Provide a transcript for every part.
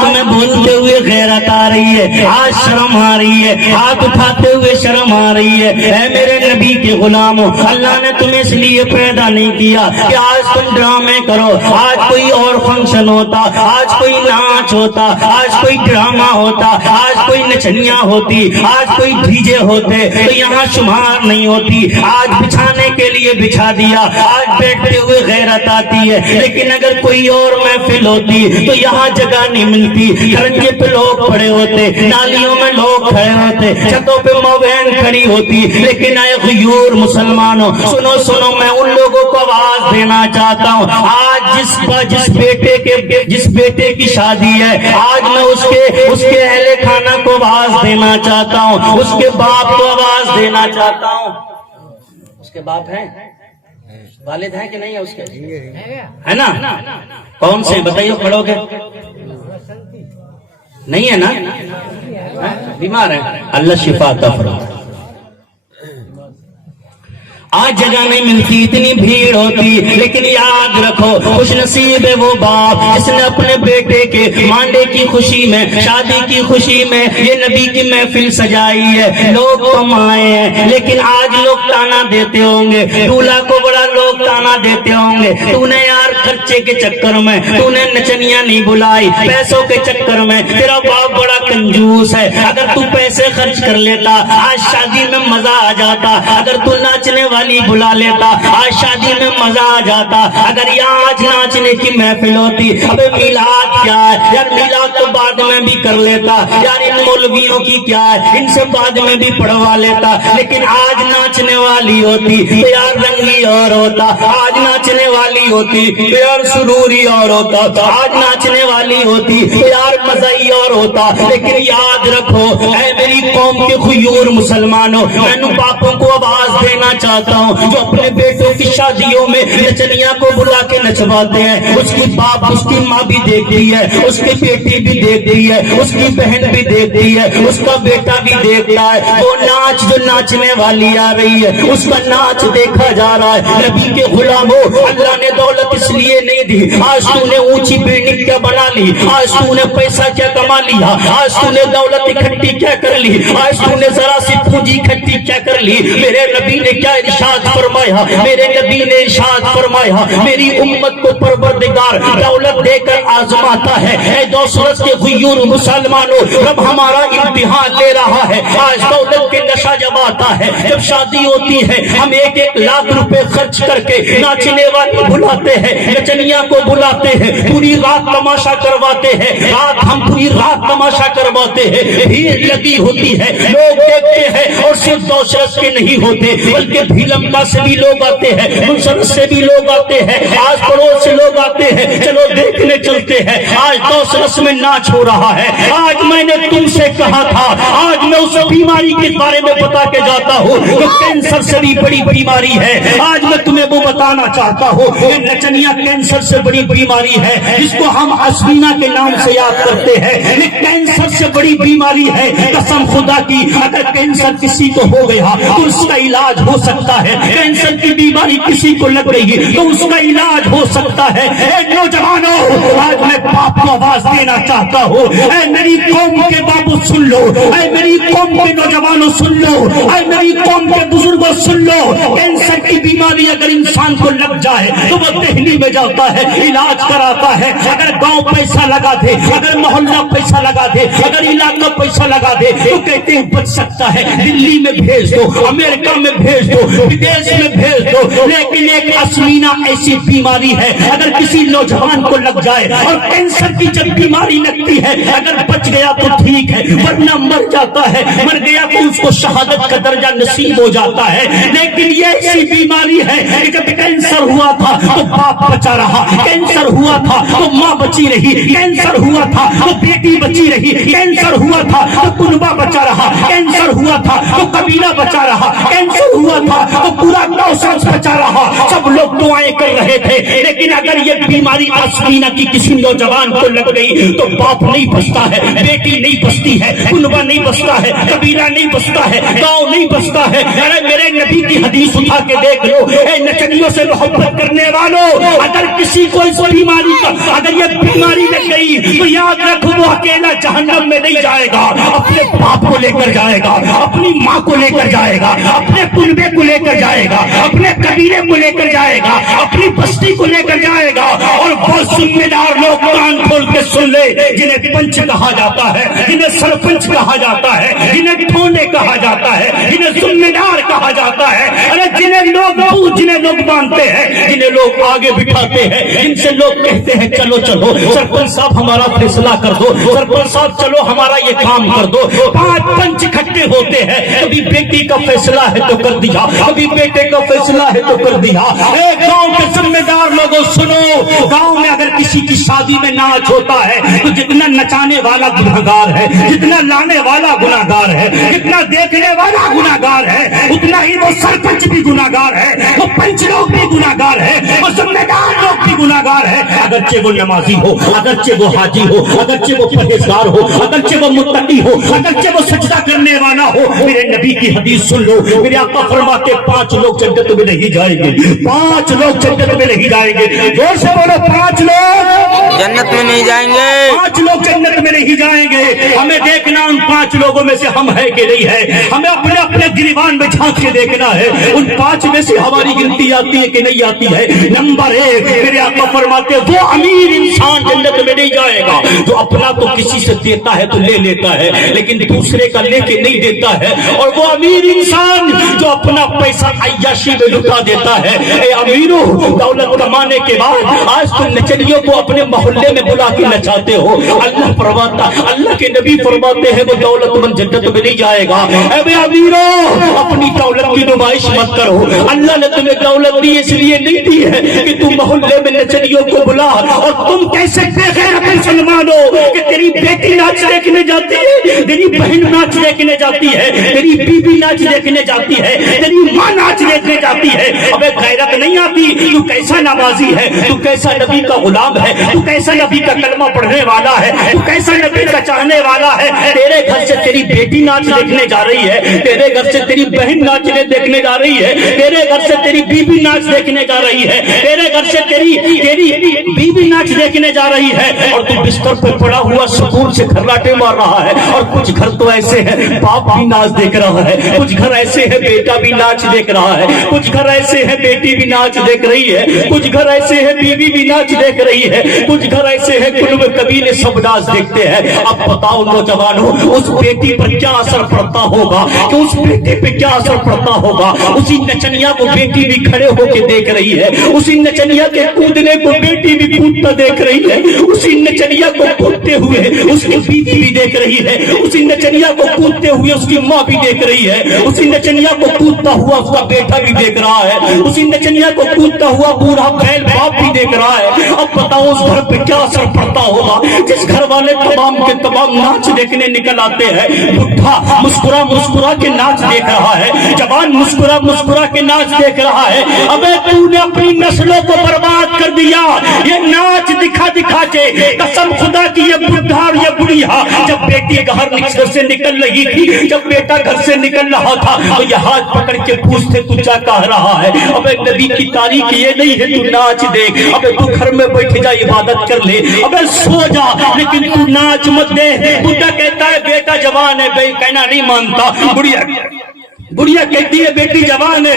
تمہیں بولتے ہوئے غیرت آ رہی ہے، آج شرم آ رہی ہے، ہاتھ اٹھاتے ہوئے شرم آ رہی ہے۔ اے میرے نبی کے غلاموں، اللہ نے تمہیں اس لیے پیدا نہیں کیا کہ آج تم ڈرامے کرو، آج کوئی اور فنکشن ہوتا، آج کوئی ناچ ہوتا، آج کوئی ڈرامہ ہوتا، آج کوئی نچنیاں ہوتی، آج کوئی ڈیجے ہوتے تو یہاں شمار نہیں ہوتی۔ آج بچھانے کے لیے بچھا دیا، آج بیٹھتے ہوئے غیرت آتی ہے، لیکن اگر کوئی اور محفل ہوتی تو یہاں جگہ نہیں ملتی، کھرنجے پہ لوگ کھڑے ہوتے، نالیوں میں لوگ کھڑے ہوتے، چھتوں پہ موبین کھڑی ہوتی، لیکن اے غیور مسلمانوں سنو سنو، میں ان لوگوں کو آواز دینا چاہتا ہوں، آج جس بیٹے کی شادی ہے، آج میں اس کے اہل خانہ کو آواز دینا چاہتا ہوں، اس کے باپ کو آواز دینا چاہتا ہوں۔ اس کے باپ ہیں، والد ہیں کہ نہیں ہے؟ اس کے ہے نا؟ کون سے بتائیے، پڑھو گے؟ نہیں ہے نا؟ بیمار ہے، اللہ شفا عطا فرمائے۔ آج جگہ نہیں ملتی، اتنی بھیڑ ہوتی، لیکن یاد رکھو خوش نصیب ہے وہ باپ جس نے اپنے بیٹے کے مانڈے کی خوشی میں، شادی کی خوشی میں یہ نبی کی محفل سجائی ہے۔ لوگ کم آئے ہیں، لیکن آج لوگ تانا دیتے ہوں گے، دولہا کو بڑا لوگ تانا دیتے ہوں گے، تو نے یار خرچے کے چکر میں تو نے نچنیاں نہیں بلائی، پیسوں کے چکر میں تیرا باپ بڑا کنجوس ہے، اگر تو پیسے خرچ کر لیتا آج شادی میں مزہ آ جاتا، اگر تو ناچنے والی بلا لیتا آج شادی میں مزہ آ جاتا، اگر یہاں آج ناچنے کی محفل ہوتی، ابے میلاد کیا ہے یار، میلاد تو بعد میں بھی کر لیتا یار، ان مولویوں کی کیا ہے، ان سے بعد میں بھی پڑھوا لیتا، لیکن آج ناچنے والی ہوتی تو یار رنگی اور ہوتا، آج ناچنے والی ہوتی تو یار سروری اور ہوتا، آج ناچنے والی ہوتی تو یار مزائی اور ہوتا، لیکن یاد رکھو اے میری قوم کے خیور مسلمانوں، میں ان باپوں کو آواز دینا چاہتا ہوں جو اپنے بیٹوں کی شادیوں میں نچنیاں کو بلا کے نچواتے ہیں، اس کی باپ اس کی ماں بھی دیکھتی ہے، اس کی بیٹی بھی دیکھتی ہے، اس کی بہن بھی دیکھتی ہے، اس کا بیٹا بھی دیکھتا ہے، وہ ناچ جو ناچنے والی آ رہی ہے اس کا ناچ دیکھا جا رہا ہے۔ نبی کے غلاموں، اللہ نے دولت اس لیے نہیں دی، آج تو نے اونچی بلڈنگ کیا بنا لی، آج تو نے پیسہ کیا کما لیا، آج تو نے دولت اکٹھی کیا کر لی، آج تو نے ذرا سی پونجی اکٹھی کیا کر لی، میرے نبی نے کیا ارشاد فرمایا، میرے نبی نے ارشاد فرمایا میری امت کو پروردگار دولت دے کر آزماتا ہے۔ اے دوسرت کے غیور مسلمانوں، رب ہمارا امتحان لے رہا ہے، آج دولت کے نشہ جب آتا ہے، جب شادی ہوتی ہے ہم 1-1 لاکھ روپے خرچ کر کے ناچنے والے بلاتے ہیں، نچنیاں کو بلاتے ہیں، پوری رات تماشا کرواتے ہیں، ہم پوری رات تماشا کرواتے ہیں، بھیڑ لگی ہوتی ہے، لوگ دیکھتے ہیں، اور صرف دوسرت کے نہیں ہوتے بلکہ بھیلمکا سے بھی لوگ آتے ہیں، منصرف سے بھی لوگ آتے ہیں، آج پڑوس سے لوگ آتے ہیں، چلو دیکھنے چلتے ہیں، آج دوسرت میں ناچ ہو رہا ہے۔ آج میں نے تم سے کہا تھا، آج میں اس بیماری کے بارے میں بتا کے جاتا ہوں کہ کینسر سے بھی بڑی بیماری ہے، آج میں تمہیں وہ بتانا چاہتا ہوں کہ نچنیاں کینسر سے بڑی بیماری ہے، جس کو ہم اسمینا کے نام سے یاد کرتے ہیں، یہ کینسر سے بڑی بیماری ہے۔ قسم خدا کی اگر کینسر کسی کو ہو گیا تو اس کا علاج ہو سکتا ہے، کینسر کی بیماری کسی کو لگ رہی تو اس کا علاج ہو سکتا ہے۔ اے نوجوانوں، آج میں باپ کو آواز دینا چاہتا ہوں، اے میری قوم کے بابو سن لو، اے میری قوم کے نوجوانوں سن لو، اے میری قوم کے بزرگوں سن لو، کینسر کی بیماری اگر انسان کو لگ جائے تو وہ دہلی میں جاتا ہے، علاج کراتا ہے، اگر گاؤں پیسہ لگا دے، اگر محلہ پیسہ لگا دے، اگر علاقہ پیسہ لگا دے تو کہتے ہیں بچ سکتا ہے، دلی میں بھیج دو، امریکہ میں بھیج دو، بدیش میں بھیج دو، لیکن ایک اسمینا ایسی بیماری ہے اگر کسی نوجوان کو لگ جائے، اور کینسر کی جب بیماری لگتی ہے اگر بچ گیا تو ٹھیک ہے، ورنہ مر جاتا ہے، مر گیا تو اس کو شہادت کا درجہ نصیب ہو جاتا ہے۔ لیکن یہ ایسی بیماری ہے کہ جب کینسر ہوا تھا تو باپ بچا رہا، کینسر ہوا تھا تو ماں بچی رہی، کینسر ہوا تھا تو بیٹی بچی رہی، کینسر ہوا تھا تو کنبہ بچا رہا، کینسر ہوا تھا تو قبیلہ بچا رہا، کینسر ہوا تھا تو پورا نوسنس بچا رہا، سب لوگ دعائیں کر رہے تھے۔ لیکن اگر یہ بیماری اسمینا کی کسی نوجوان کو لگ گئی تو باپ نہیں بچتا ہے، بیٹی نہیں بچتی ہے، کنبہ نہیں بچتا ہے، قبیلہ نہیں بچتا ہے، گاؤں نہیں بچتا ہے۔ ارے میرے نبی کی حدیث اٹھا کے دیکھ لو، اے نچنیوں بیٹیوں سے محبت کرنے والوں، اگر کسی کو اس بیماری کا اگر یہ بیماری لگ گئی تو یاد رکھو وہ اکیلا جہنم میں نہیں جائے گا، اپنے باپ کو لے کر جائے گا، اپنی ماں کو لے کر جائے گا، اپنے کنبے کو لے کر جائے گا، اپنے قبیلے کو لے کر جائے گا، اپنی بستی کو لے کر جائے گا۔ اور بہت ذمہ دار لوگ کان کھول کے سن لے، جنہیں پنچ کہا جاتا ہے، جنہیں سرپنچ کہا جاتا ہے، جنہیں ٹھونے کہا جاتا ہے، جنہیں ذمہ دار کہا جاتا ہے، ارے جنہیں لوگ مانتے ہیں، جنہیں لوگ آگے بٹھاتے ہیں، جن سے لوگ کہتے ہیں چلو چلو سرپنچ صاحب ہمارا فیصلہ کر دو، سرپنچ صاحب چلو ہمارا یہ کام کر دو۔ 5 پنچ اکٹھے ہوتے ہیں، کبھی بیٹی کا فیصلہ ہے تو کر دیا، کبھی بیٹے کا فیصلہ ہے تو کر دیا۔ اے گاؤں کے ذمہ دار لوگوں سنو، گاؤں میں اگر کسی کی شادی میں ناچ ہوتا ہے تو جتنا نچانے والا گنہگار ہے، جتنا لانے والا گنہگار ہے، جتنا دیکھنے والا گنہگار ہے، اتنا ہی وہ سرپنچ بھی گنہگار ہے، وہ پنچ لوگ بھی گنہگار ہے، وہ ذمہ دار لوگ بھی گنہگار ہے، اگرچہ وہ نمازی ہو، اگرچہ وہ حاجی ہو، اگرچہ وہ پرہیزگار ہو، اگرچہ وہ متقی ہو، اگرچہ وہ سجدہ کرنے والا ہو۔ میرے نبی کی حدیث سن لو، میرے آقا فرماتے 5 لوگ جنت میں نہیں جائیں گے، 5 لوگ جنت میں نہیں جائیں گے، زور سے بولو 5 لوگ جنت میں نہیں جائیں گے، 5 لوگ جنت میں نہیں جائیں گے۔ ہمیں دیکھنا ان 5 لوگوں میں سے ہم ہے کہ نہیں ہے، ہمیں اپنے اپنے گریبان میں جھانک کے دیکھنا ہے ان 5 میں سے ہماری گنتی آتی ہے کہ نہیں آتی ہے۔ نمبر 1 میرے آقا فرماتے وہ امیر انسان جنت میں نہیں جائے گا جو اپنا تو کسی سے دیتا ہے تو لے لیتا ہے لیکن دوسرے کا لے کے نہیں دیتا ہے، اور وہ امیر انسان جو اپنا پیسہ عیاشی میں لٹا دیتا ہے۔ اے امیرو، دولت کمانے کے بعد آج تم نچلیوں کو اپنے محلے میں بلا کے نچاتے ہو، اللہ فرماتا، اللہ کے نبی فرماتے ہیں وہ دولت مند جنت میں نہیں جائے گا۔ اے امیرو، اپنی دولت کی نمائش مت کرو، اللہ نے تمہیں دولت دی اس لیے نہیں دی ہے کہ تم محلے میں نچلیوں کو بلا، اور تم کیسے بے غیرت مسلمانوں کہ تیری بیٹی ناچ دیکھنے جاتی ہے، تیری بہن ناچ دیکھنے جاتی ہے، تیری بیوی ناچ دیکھنے جاتی ہے، تیری ماں ناچ دیکھنے جاتی ہے، ابے غیرت نہیں آتی؟ تو کیسا نمازی ہے، تو کیسا نبی کا غلام ہے، تو کیسا نبی کا کلمہ پڑھنے والا ہے، تو کیسا نبی کا چاہنے والا ہے؟ تیرے گھر سے تیری بیٹی ناچ دیکھنے جا رہی ہے، تیرے گھر سے تیری بہن ناچ دیکھنے جا رہی ہے، تیرے گھر سے تیری بیوی ناچ دیکھنے جا رہی ہے، تیرے گھر سے تیری بیوی ناچ دیکھنے جا رہی ہے، اور تو بستر پہ پڑا ہوا سکون سے کھرلاٹے مار رہا ہے۔ اور کچھ گھر تو ایسے ہیں باپ بھی ناچ دیکھ رہا ہے، کچھ گھر ایسے ہیں بیٹا بھی ناچ دیکھ رہا ہے، کچھ گھر ایسے ہیں بیٹی بھی ناچ دیکھ رہی ہے، کچھ گھر ایسے ہیں بیوی بھی ناچ دیکھ رہی ہے، کچھ گھر ایسے ہیں کنب قبیلے سب ناچ دیکھتے ہیں۔ اب بتاؤ نوجوانوں، اس بیٹی پر کیا اثر پڑتا ہوگا، کہ اس بیٹے پہ کیا اثر پڑتا ہوگا؟ اسی نچنیا کو بیٹی بھی کھڑے ہو کے دیکھ رہی ہے، اسی نچنیا کے کودنے کو بیٹی بھی کودتا دیکھ رہی ہے، اسی نچنیا کو کودتے ہوئے اس کی بیوی بھی دیکھ رہی ہے، اسی نچنیا کو کودتے ہوئے اس کی ماں بھی دیکھ رہی ہے، اسی نچنیا کو کودتا ہوا اس کا بیٹا بھی دیکھ رہا ہے، اسی نچنیا کو کودتا ہوا بوڑھا بیل باپ بھی دیکھ رہا ہے۔ اب بتاؤ اس گھر پہ کیا اثر پڑتا ہوگا؟ جس گھر والے تمام کے تمام ناچ دیکھنے نکل آتے ہیں، بڈھا مسکرا مسکرا کے ناچ دیکھ رہا ہے، جوان مسکرا مسکرا کے ناچ دیکھ رہا ہے۔ ابے تو نے اپنی نسلوں کو برباد کر دیا، یہ ناچ دکھا دکھا کے۔ قسم خدا کی یہ بڈھا اور یہ بڑھیا جب بیٹی گھر سے نکل رہی تھی، جب بیٹا گھر سے نکل رہا تھا تو یہ ہاتھ پکڑ کے پوچھتے تو کیا کہہ رہا ہے؟ ابے نبی کی تاریخ یہ نہیں ہے تو ناچ دیکھ، ابے تو گھر میں بیٹھ جا عبادت کر لے، ابے سو جا لیکن تو ناچ مت دے۔ بڈھا کہتا ہے بیٹا جوان ہے، کہنا نہیں مانتا، بڑھیا کہتی ہے بیٹی جوان ہے،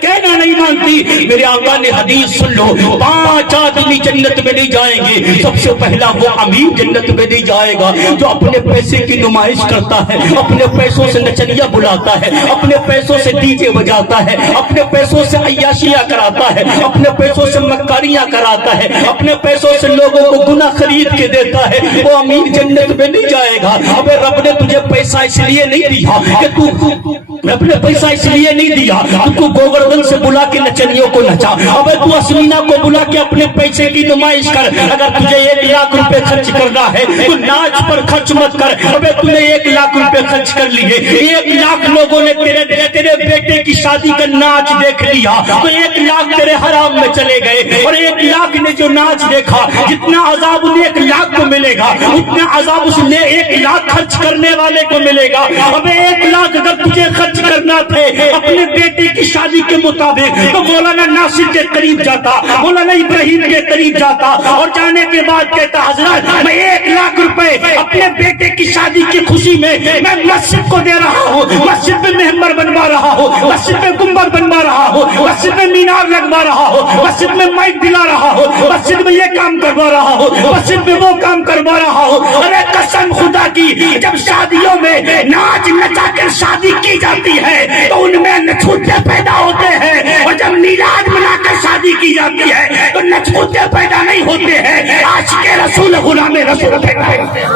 کہنا نہیں مانتی۔ میرے آقا نے حدیث سن لو، 5 آدمی جنت میں نہیں جائیں گے۔ سب سے پہلا وہ امیر جنت میں نہیں جائے گا جو اپنے پیسے کی نمائش کرتا ہے، اپنے پیسوں سے نچنیا بلاتا ہے، اپنے پیسوں سے ڈی جے بجاتا ہے، اپنے پیسوں سے عیاشیاں کراتا ہے، اپنے پیسوں سے مکاریاں کراتا ہے، اپنے پیسوں سے لوگوں کو گناہ خرید کے دیتا ہے، وہ امیر جنت میں نہیں جائے گا۔ ابے رب نے تجھے پیسہ اس لیے نہیں دیا کہ تو اپنے پیسہ اس لیے نہیں دیا تو گوگردن سے بلا کے نچنیوں کو نچا، اب تو اسمینا کو بلا کے اپنے پیسے کی نمائش کر۔ اگر تجھے 1 لاکھ روپے خرچ کرنا ہے تو ناچ پر خرچ مت کر، اب تو نے 1 لاکھ روپے خرچ کر لیے، 1 لاکھ لوگوں نے تیرے بیٹے کی شادی کا ناچ دیکھ لیا تو 1 لاکھ تیرے حرام میں چلے گئے، اور 1 لاکھ نے جو ناچ دیکھا جتنا عذاب انہیں 1 لاکھ کو ملے گا اتنا عذاب اس نے 1 لاکھ خرچ کرنے والے کو ملے گا۔ اب 1 لاکھ اگر تجھے خرچ خرچ کرنا تھے اپنے بیٹے کی شادی کے مطابق تو مولانا ناصر کے قریب جاتا, مولانا ابراہیم کے قریب جاتا اور جانے کے بعد کہتا حضرت میں 1 لاکھ روپے اپنے بیٹے کی شادی کی خوشی میں مسجد کو دے رہا ہوں, مسجد میں ممبر بنوا رہا ہوں, مسجد میں گنبد بنوا رہا ہوں, مسجد میں مینار لگوا رہا ہوں, مسجد میں مائک دلا رہا ہوں, مسجد میں یہ کام کروا رہا ہوں, مسجد میں وہ کام کروا رہا ہوں. ارے قسم خدا کی جب شادیوں میں ناچ نچا کر شادی کی جاتی ہے تو ان میں نچھوتے پیدا ہوتے ہیں, اور جب میلاد منا کر شادی کی جاتی ہے تو نچھوتے پیدا نہیں ہوتے ہیں, عاشق رسول غلام رسول پیدا ہوتے ہیں.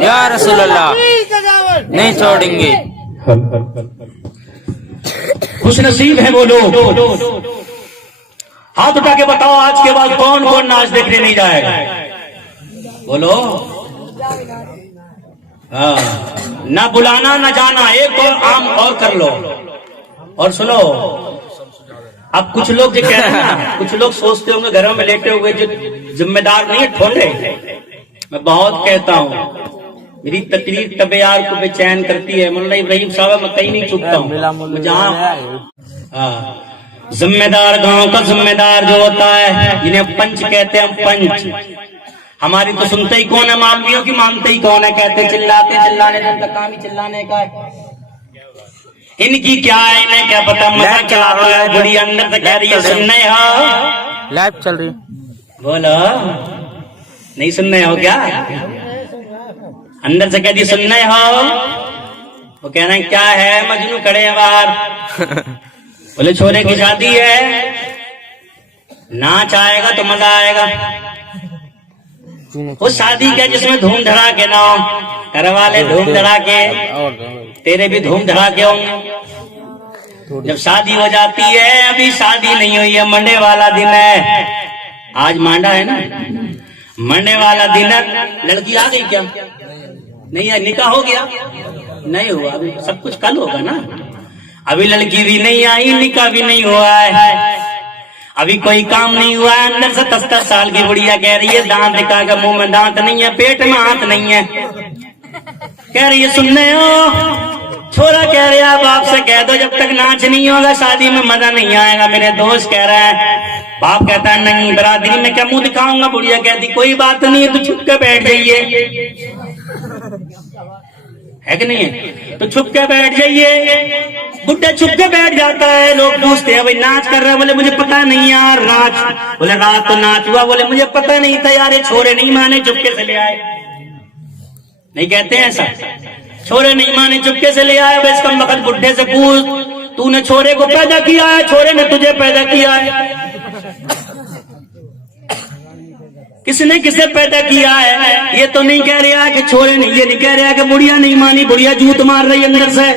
یا رسول اللہ نہیں چھوڑیں گے. خوش نصیب ہیں وہ لوگ. ہاتھ اٹھا کے بتاؤ آج کے بعد کون کون ناچ دیکھنے نہیں جائے گا؟ بولو. ہاں, نہ بلانا نہ جانا, ایک اور عام اور کر لو. اور سنو, اب کچھ لوگ جو کہہ رہے ہیں نا, کچھ لوگ سوچتے ہوں گے گھروں میں لیٹے ہوئے جو ذمہ دار نہیں ہے ٹھونڈے. میں بہت کہتا ہوں, میری تقریر طب یار کو بے چین کرتی ہے. مولانا ابراہیم صاحب میں کہیں نہیں چھپتا ہوں جہاں ذمہ دار گاؤں کا ذمہ دار جو ہوتا ہے جنہیں پنچ کہتے ہیں, پنچ. ہماری تو سنتے ہی کون ہے, مولویوں کی مانتے ہی کون ہے, کہتے چلاتے چلانے کا کام ہی چلانے کا ہے. ان کی کیا ہے, انہیں کیا پتا مزہ چلاتا ہے. بڑی اندر سے کہہ رہی ہے سننے ہو, لائف چل رہی. بولو نہیں سننے ہو کیا, اندر سے کہہ دی سننے ہو. وہ کہہ رہے ہیں کیا ہے, مجنو کھڑے ہیں باہر. بولے چھوڑے کی شادی ہے, ناچ آئے گا تو مزہ آئے گا. وہ شادی کیا جس میں دھوم دھڑا کے نہ ہو, گھر والے دھوم دھڑا کے, تیرے بھی دھوم دھڑا کے ہوں گے. جب شادی ہو جاتی ہے, ابھی شادی نہیں ہوئی ہے, منڈے والا دن ہے. آج مانڈا ہے نا, منڈے والا دن ہے. لڑکی آ گئی کیا نہیں ہے, نکاح ہو گیا نہیں ہوا, ابھی سب کچھ کل ہوگا نا. ابھی لڑکی بھی نہیں آئی, نکاح بھی نہیں ہوا ہے, ابھی کوئی کام نہیں ہوا ہے. اندر سے 10 سال کی بڑھیا کہہ رہی ہے دانت دکھا کر منہ میں دانت نہیں ہے, پیٹ میں ہاتھ نہیں ہے, کہہ رہی ہے سننے ہو. چھوڑا کہہ رہا ہے باپ سے کہہ دو جب تک ناچ نہیں ہوگا شادی میں مزہ نہیں آئے گا. میرے دوست کہہ رہا ہے, باپ کہتا ہے نہیں برادری میں کیا منہ دکھاؤں گا. بڑھیا کہتی کوئی بات نہیں ہے, تو چھپ کے بیٹھ جائیے, ہے کہ نہیں ہے, تو چھپ کے بیٹھ جائیے. بڈھا چھپ کے بیٹھ جاتا ہے. لوگ پوچھتے ہیں بھائی ناچ کر رہے ہیں, بولے مجھے پتا نہیں یار ناچ. بولے رات تو ناچ ہوا, بولے مجھے پتا نہیں تھا یار, یہ چھوڑے نہیں مانے چپکے سے لے آئے. نہیں کہتے ہیں ایسا, چھوڑے نہیں مانے چپکے سے لے آئے. بھائی اس کا وقت بڈھے سے پوچھ, تو نے چھوڑے کو پیدا کیا ہے, چھوڑے نے تجھے پیدا کیا ہے, کس نے کسے پیدا کیا ہے. یہ تو نہیں کہہ رہا کہ چھوڑے نہیں, یہ نہیں کہہ رہا کہ بڑھیا نہیں مانی, بڑھیا جوت مار رہی اندر سے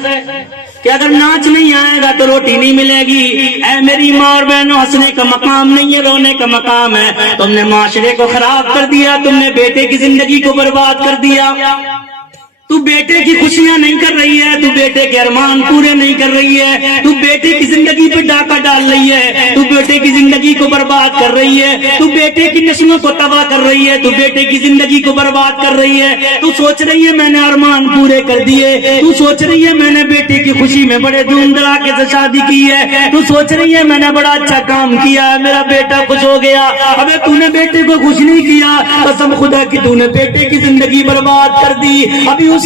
کہ اگر ناچ نہیں آئے گا تو روٹی نہیں ملے گی. اے میری ماں اور بہنوں, ہنسنے کا مقام نہیں ہے, رونے کا مقام ہے. تم نے معاشرے کو خراب کر دیا, تم نے بیٹے کی زندگی کو برباد کر دیا. تو بیٹے کی خوشیاں نہیں کر رہی ہے, تو بیٹے کے ارمان پورے نہیں کر رہی ہے, تو بیٹے کی زندگی پہ ڈاکہ ڈال رہی ہے, تو بیٹے کی زندگی کو برباد کر رہی ہے, تو بیٹے کی نسلوں کو تباہ کر رہی ہے, تو بیٹے کی زندگی کو برباد کر رہی ہے. تو سوچ رہی ہے میں نے ارمان پورے کر دیے, تو سوچ رہی ہے میں نے بیٹے کی خوشی میں بڑے دھوم دھڑاکے سے شادی کی ہے, تو سوچ رہی ہے میں نے بڑا اچھا کام کیا ہے, میرا بیٹا خوش ہو گیا. ابے تو نے بیٹے کو خوش نہیں کیا, قسم خدا کی تو نے بیٹے کی زندگی برباد کر دی. ابھی اس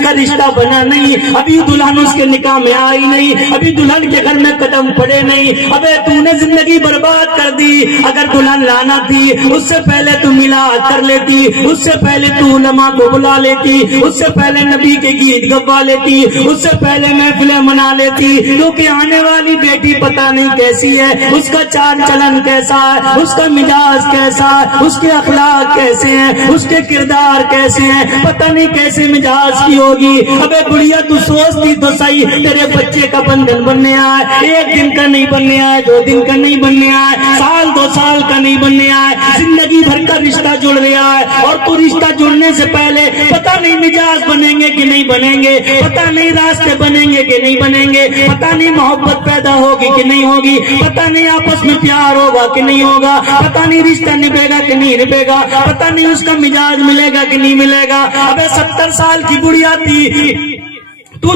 کا رشتہ بنا نہیں, ابھی دلہن اس کے نکاح میں آئی نہیں, ابھی دلہن کے گھر میں قدم پڑے نہیں. ابے تو نے زندگی برباد کر دی. اگر دلہن لانا تھی اس سے پہلے تو میلاد کر لیتی, اس سے پہلے تو علماء کو بلا لیتی, اس سے پہلے نبی کے گیت گوا لیتی, اس سے پہلے محفلیں منا لیتی. کیونکہ آنے والی بیٹی پتہ نہیں کیسی ہے, اس کا چال چلن کیسا ہے, اس کا مزاج کیسا ہے, اس کے اخلاق کیسے ہیں, اس کے کردار کیسے ہیں, پتہ نہیں کیسے مزاج کی ہوگی. ابے بڑھیا تو سوچتی تو صحیح, تیرے بچے کا بندھن بننے آئے, 1 دن کا نہیں بننے آئے, 2 دن کا نہیں بننے آئے, سال 2 سال کا نہیں بننے آئے, زندگی بھر کا رشتہ رشتہ جڑ گیا ہے اور تو رشتہ جڑنے سے پہلے پتہ نہیں مزاج بنیں گے کہ نہیں بنیں گے، پتہ نہیں راستے بنیں گے کہ نہیں بنیں گے، پتہ نہیں محبت پیدا ہوگی کہ نہیں ہوگی، پتہ نہیں آپس میں پیار ہوگا کہ نہیں ہوگا، پتہ نہیں رشتہ نبھے گا کہ نہیں نبھے گا، پتہ نہیں اس کا مزاج ملے گا کہ نہیں ملے گا۔ ابے 70 سال کی بڑھیا تھی،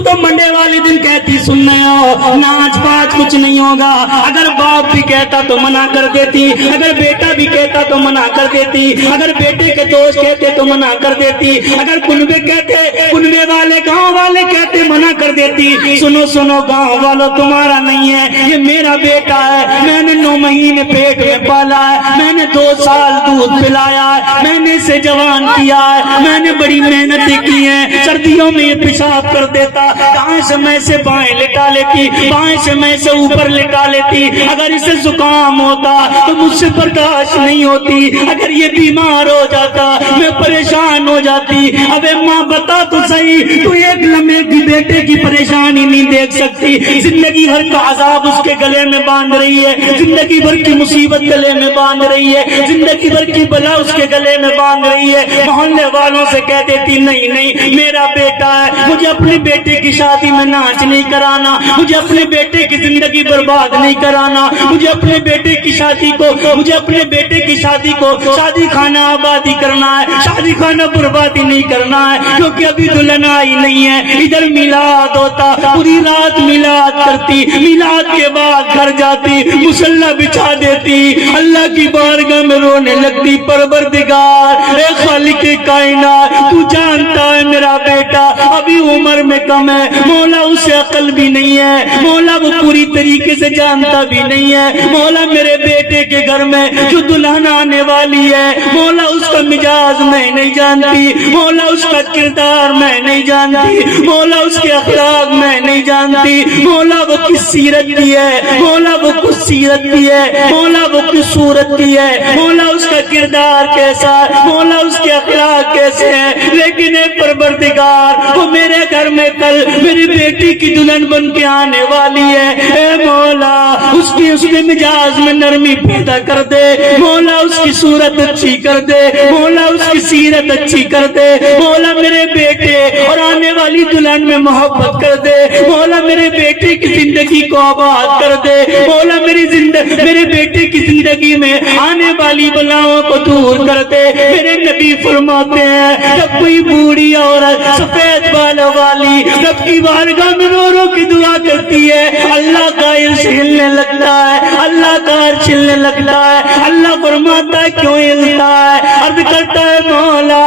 تو منڈے والے دن کہتی سننے ہو ناچ پاچ کچھ نہیں ہوگا، اگر باپ بھی کہتا تو منع کر دیتی، اگر بیٹا بھی کہتا تو منع کر دیتی، اگر بیٹے کے دوست کہتے تو منع کر دیتی، اگر کنبے کہتے، کنبے والے گاؤں والے کہتے منع کر دیتی۔ سنو سنو گاؤں والوں، تمہارا نہیں ہے، یہ میرا بیٹا ہے، میں نے 9 مہینے پیٹ میں پالا ہے، میں نے 2 سال دودھ پلایا ہے، میں نے اسے جوان کیا ہے، میں نے بڑی محنتیں کی ہیں، سردیوں میں یہ پیشاب کر دیتا، دائیں سے میں سے بائیں لٹا لیتی، بائیں سے میں سے اوپر لٹا لیتی، اگر اسے زکام ہوتا تو مجھ سے برداشت نہیں ہوتی، اگر یہ بیمار ہو جاتا میں پریشان ہو جاتی۔ ابے ماں بتا تو صحیح، تو ایک لمحے کی بیٹے کی پریشانی نہیں دیکھ سکتی، زندگی بھر کا عذاب اس کے گلے میں باندھ رہی ہے، زندگی بھر کی مصیبت گلے میں باندھ رہی ہے، زندگی بھر کی بلا اس کے گلے میں باندھ رہی ہے۔ محلے والوں سے کہہ دیتی نہیں نہیں میرا بیٹا ہے، مجھے اپنے بیٹے کی شادی میں ناچ نہیں کرانا، مجھے اپنے بیٹے کی زندگی برباد نہیں کرانا، مجھے اپنے بیٹے کی شادی کو، مجھے اپنے بیٹے کی شادی کو شادی خانہ آبادی کرنا ہے، شادی خانہ بربادی نہیں کرنا ہے، کیونکہ ابھی دلہن آئی نہیں ہے۔ ادھر میلاد ہوتا، پوری رات میلاد کرتی، میلاد کے بعد گھر جاتی، مصلی بچھا دیتی، اللہ کی بارگاہ میں رونے لگتی، پروردگار اے خالق کائنات، تو جانتا ہے میرا بیٹا ابھی عمر میں کم ہے، مولا اسے عقل بھی نہیں ہے، مولا وہ پوری طریقے سے جانتا بھی نہیں ہے، مولا میرے بیٹے کے گھر میں جو دلہن آنے والی ہے مولا اس کا مزاج میں نہیں جانتی، مولا اس کا کردار میں نہیں جانتی، مولا اس کے اخلاق میں نہیں جانتی، مولا وہ کس سیرت کی ہے، مولا وہ کس سیرت کی ہے، مولا وہ کس صورت کی ہے، مولا اس کا کردار کیسا ہے، مولا اس کے اخلاق کیسے ہیں۔ لیکن اے پروردگار وہ میرے گھر میں کل میری بیٹی کی دلہن بن کے آنے والی ہے، اے مولا اس کے مزاج میں نرمی پیدا کر دے، مولا اس کی صورت اچھی کر دے، مولا اس کی سیرت اچھی کر دے، مولا میرے بیٹے اور آنے والی دلہن میں محبت کر دے، مولا میرے بیٹے کی زندگی کو آباد کر دے، مولا میرے بیٹے کی زندگی میں آنے والی بلاؤں کو دور کر دے۔ میرے نبی فرماتے ہیں جب کوئی بوڑھی عورت سفید بالوں والی رب کی بارگاہ میں رو رو کی دعا کرتی ہے، اللہ کا عرش ہلنے لگتا ہے، اللہ کا عرش ہلنے لگتا ہے، اللہ فرماتا ہے کیوں ہلتا ہے، عرض کرتا ہے مولا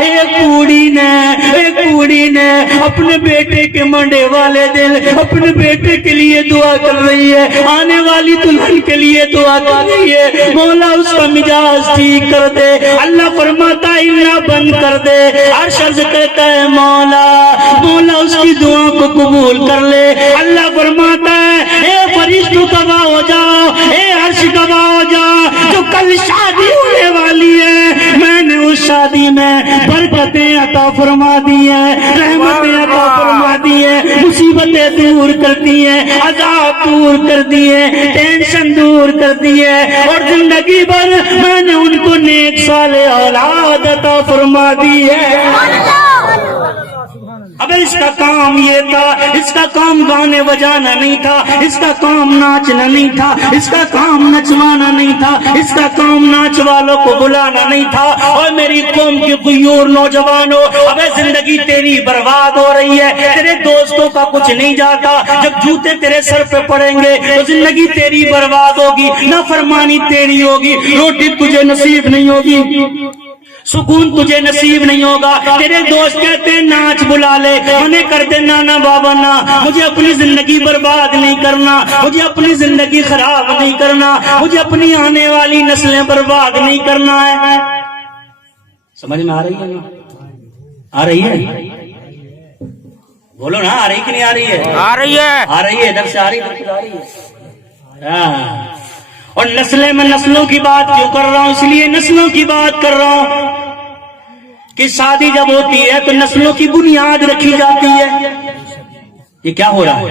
ایک بوڑھی نے اپنے بیٹے کے منڈے والے دن اپنے بیٹے کے لیے دعا کر رہی ہے، آنے والی دلہن کے لیے دعا کر رہی ہے، مولا اس کا مزاج ٹھیک کر دے، اللہ فرماتا ہے ہلنا بند کر دے، عرش عرض کرتا ہے مولا اس کی دعا کو قبول کر لے، اللہ فرماتا ہے اے فرشتوں گواہ ہو جاؤ، اے عرش گواہ ہو جاؤ، جو کل شادی ہونے والی ہے میں نے اس شادی میں برکتیں عطا فرما دی ہیں، رحمتیں عطا فرما دی ہیں، مصیبتیں دور کر دی ہیں، عذاب دور کر دیے، ٹینشن دور کر دیے، اور زندگی بھر میں نے ان کو نیک صالح اولاد عطا فرما دی ہے۔ اب اس کا کام یہ تھا، اس کا کام گانے بجانا نہیں تھا، اس کا کام ناچنا نہیں تھا، اس کا کام نچوانا نہیں تھا، اس کا کام ناچ والوں کو بلانا نہیں تھا۔ اور میری قوم کے غیور نوجوانوں، اب زندگی تیری برباد ہو رہی ہے، تیرے دوستوں کا کچھ نہیں جاتا، جب جوتے تیرے سر پہ پڑیں گے تو زندگی تیری برباد ہوگی، نافرمانی تیری ہوگی، روٹی تجھے نصیب نہیں ہوگی، سکون تجھے نصیب نہیں ہوگا۔ تیرے دوست کہتے ہیں ناچ بلا لے، انہیں کرتے نانا بابا نا، مجھے اپنی زندگی برباد نہیں کرنا، مجھے اپنی زندگی خراب نہیں کرنا، مجھے اپنی آنے والی نسلیں برباد نہیں کرنا ہے۔ سمجھ میں آ رہی ہے؟ آ رہی ہے؟ بولو نا، آ رہی کہ نہیں آ رہی ہے؟ آ رہی ہے، آ رہی ہے، ادھر سے آ رہی ہے۔ اور میں نسلوں کی بات کیوں کر رہا ہوں؟ اس لیے نسلوں کی بات کر رہا ہوں کہ شادی جب ہوتی ہے تو نسلوں کی بنیاد رکھی جاتی ہے۔ یہ کیا ہو رہا ہے؟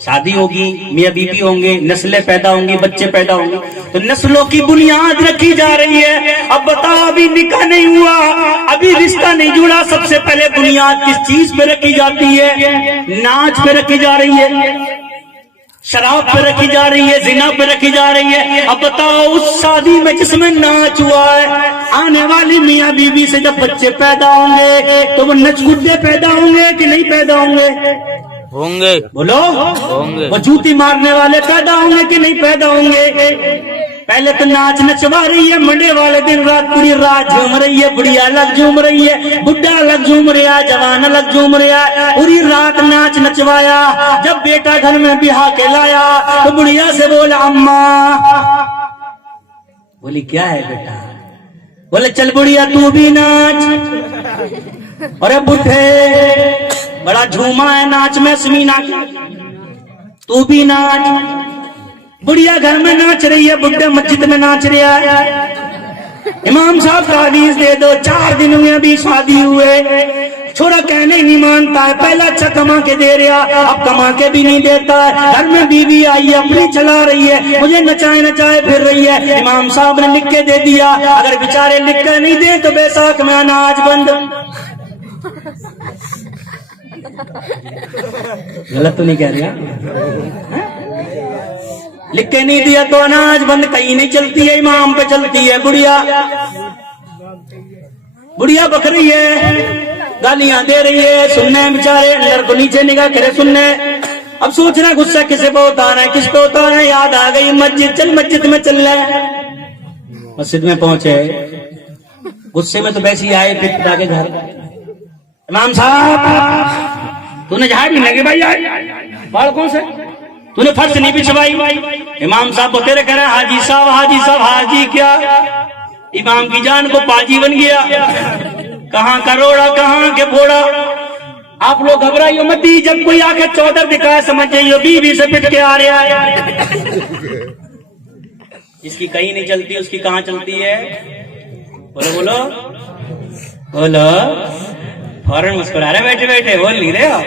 شادی ہوگی, میاں بیوی ہوں گے, نسلیں پیدا ہوں گی, بچے پیدا ہوں گے, تو نسلوں کی بنیاد رکھی جا رہی ہے. اب بتاؤ, ابھی نکاح نہیں ہوا, ابھی رشتہ نہیں جڑا, سب سے پہلے بنیاد کس چیز پہ رکھی جاتی ہے؟ ناچ پہ رکھی جا رہی ہے, شراب پہ رکھی جا رہی ہے, زنا پہ رکھی جا رہی ہے. اب بتاؤ, اس شادی میں جس میں ناچ ہوا ہے, آنے والی میاں بیوی سے جب بچے پیدا ہوں گے تو وہ نچ گڈے پیدا ہوں گے کہ نہیں پیدا ہوں گے؟ ہوں گے. بولو, ہوں گے. وہ جوتی مارنے والے پیدا ہوں گے کہ نہیں پیدا ہوں گے؟ پہلے تو ناچ نچوا رہی ہے, منڈے والے دن رات پوری رات جھوم رہی ہے, بڑھیا الگ جھوم رہی ہے, بڈھا الگ جھوم رہا ہے, جوان الگ جھوم رہا ہے, پوری رات ناچ نچوایا. جب بیٹا گھر میں بہا کے لایا تو بڑھیا سے بولا, اماں. بولی کیا ہے بیٹا؟ بولے چل بڑھیا تو بھی ناچ. ارے بڈھے, بڑا جھوما ہے ناچ میں سمینا کی, تو بھی ناچ. بڑھیا گھر میں ناچ رہی ہے, بڈھا مسجد میں ناچ رہا ہے. امام صاحب تعویذ دے دو, 4 دن میں ابھی شادی ہوئے, چھوڑا کہنے ہی نہیں مانتا ہے. پہلا اچھا کما کے دے رہا, اب کما کے بھی نہیں دیتا ہے. گھر میں بیوی آئی ہے, اپنی چلا رہی ہے, مجھے نچائے نچائے پھر رہی ہے. امام صاحب نے لکھ کے دے دیا, اگر بیچارے لکھ کے نہیں دے تو بیساکھ میں اناج بند. غلط تو نہیں کہہ رہا؟ لکھ کے نہیں دیا تو اناج بند. کہیں نہیں چلتی ہے, امام پہ چلتی ہے. بڑھیا بک رہی ہے, گالیاں دے رہی ہے, سننے بیچارے اندر کو نیچے نگاہ کرے سننے. اب سوچ رہے غصہ کسے پہ اتارا ہے, کس پہ اتارا ہے. یاد آ گئی مسجد, چل مسجد میں چل رہے. مسجد میں پہنچے, غصے میں تو ویسے ہی آئے پھر پتا کے گھر. امام صاحب تو نے جھاڑ نہیں لگے بھائی, بال کون سے, تو نے فرش نہیں بچھوائی. امام صاحب کو تیرے کہہ رہے ہیں حاجی صاحب, حاجی صاحب. حاجی کیا, امام کی جان کو پاجی بن گیا. کہاں کا روڑا, کہاں کے پھوڑا. آپ لوگ گھبرائیو مت, جب کوئی آ کے چودر دکھائے سمجھ جائیے بیوی سے پٹ کے آ رہا ہے. جس کی کہیں نہیں چلتی اس کی کہاں چلتی ہے؟ بولو بولو بولو. فوراً مسکرا رہے بیٹھے بیٹھے, بول نہیں رہے ہو.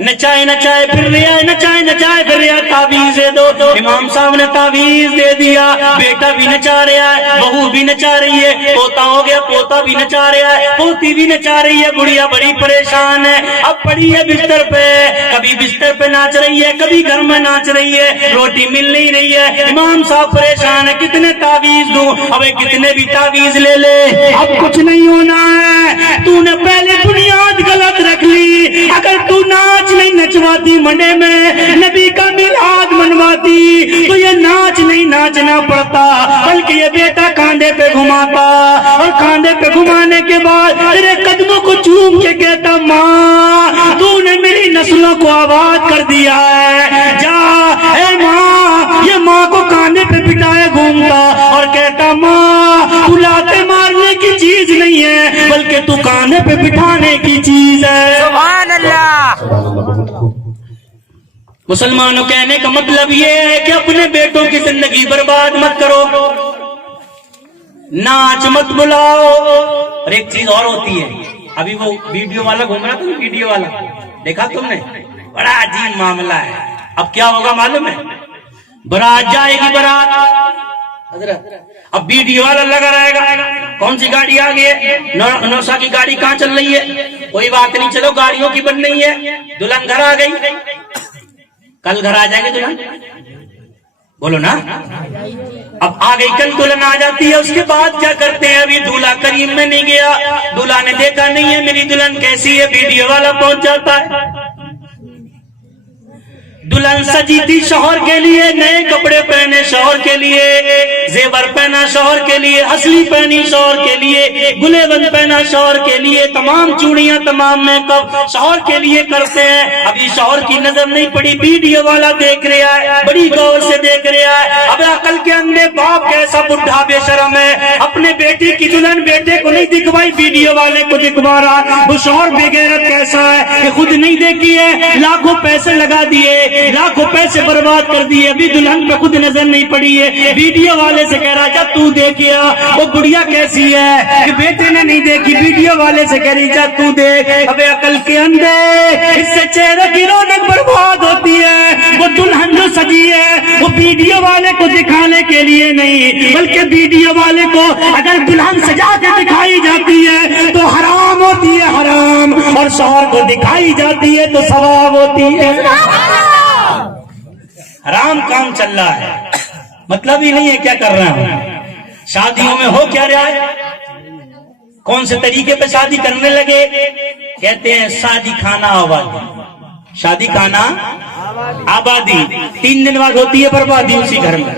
نچائے نچائے پھر رہا ہے, نچائے نچائے پھر رہا. تعویذ دے دو. امام صاحب نے تعویذ دے دیا. بیٹا بھی نچا رہا ہے, بہو بھی نچا رہی ہے, پوتا ہو گیا پوتا بھی نچا رہا ہے, پوتی بھی نچا رہی ہے. بڑھیا بڑی پریشان ہے, اب پڑی ہے بستر پہ, کبھی بستر پہ ناچ رہی ہے, کبھی گھر میں ناچ رہی ہے, روٹی مل نہیں رہی ہے. امام صاحب پریشان ہے, کتنے تعویذ دوں, ابے کتنے بھی تعویذ لے لے, اب کچھ نہیں ہونا ہے. تو نے پہلے بنیاد غلط رکھ لی. اگر تو ناچ نہیں نچواتی منڈے میں, نبی کا میلاد منواتی, تو یہ ناچ نہیں ناچنا پڑتا, بلکہ یہ بیٹا کاندھے پہ گھماتا, اور کاندھے پہ گھمانے کے بعد تیرے قدموں کو چوم کے کہتا, ماں تو نے میری نسلوں کو آباد کر دیا ہے, جا اے ماں. یہ ماں کو کاندھے پہ بٹھائے گھومتا اور کہتا, ماں تو لاتے مارنے کی چیز نہیں ہے, بلکہ تو کاندھے پہ بٹھانے کی چیز ہے. سبحان اللہ. مسلمانوں کہنے کا مطلب یہ ہے کہ اپنے بیٹوں کی زندگی برباد مت کرو, ناچ مت بلاؤ. اور ایک چیز اور ہوتی ہے, ابھی وہ ویڈیو والا گھوم رہا تھا, ویڈیو والا دیکھا تم نے, بڑا عجیب معاملہ ہے. اب کیا ہوگا معلوم ہے, برات جائے گی برات, اب ویڈیو والا لگا رہے گا, کون سی گاڑی آ گئی ہے, نوسا کی گاڑی کہاں چل رہی ہے, کوئی بات نہیں, چلو گاڑیوں کی بن رہی ہے. دلہن گھر آ گئی, کل گھر آ جائے گی دلہن, بولو نا. اب آ گئی, کل دلہن آ جاتی ہے, اس کے بعد کیا کرتے ہیں, ابھی دولہا کریم میں نہیں گیا, دولہا نے دیکھا نہیں ہے میری دلہن کیسی ہے, ویڈیو والا پہنچ جاتا ہے. دلہن سجی تھی شوہر کے لیے, نئے کپڑے پہنے شوہر کے لیے, زیور پہنا شوہر کے لیے, ہسلی پہنی شوہر کے لیے, گلے بند پہنا شوہر کے لیے, تمام چوڑیاں تمام میک اپ شوہر کے لیے کرتے ہیں. ابھی شوہر کی نظر نہیں پڑی, ویڈیو والا دیکھ رہا ہے, بڑی غور سے دیکھ رہا ہے. اب عقل کے اندھے باپ کیسا بڈھا بے شرم ہے, اپنے بیٹی کی دلہن بیٹے کو نہیں دکھوائی، ویڈیو والے کو دکھوا رہا. وہ شوہر بے غیرت کیسا ہے کہ خود نہیں دیکھی ہے، لاکھوں پیسے لگا دیے، لاکھوں پیسے برباد کر دیے، ابھی دلہن پہ خود نظر نہیں پڑی ہے. ویڈیو والے سے کہہ رہا جا تو دیکھیا وہ گڑیا کیسی ہے کہ بیٹے نے نہیں دیکھی، ویڈیو والے سے کہہ رہی جا تو دیکھ. ابے عقل کے اندھے، اس سے چہرے کی رونق برباد ہوتی ہے. وہ دلہن جو سجی ہے وہ ویڈیو والے کو دکھانے کے لیے نہیں، بلکہ ویڈیو والے کو اگر دلہن سجا کے دکھائی جاتی ہے تو حرام ہوتی ہے حرام، اور شوہر کو دکھائی جاتی ہے تو ثواب ہوتی ہے. حرام کام چل رہا ہے، مطلب ہی نہیں ہے کیا کر رہا ہوں. شادیوں میں ہو کیا رہا ہے، کون سے طریقے پہ شادی کرنے لگے؟ کہتے ہیں شادی کھانا آبادی، شادی کھانا آبادی. 3 دن بعد ہوتی ہے بربادی اسی گھر میں.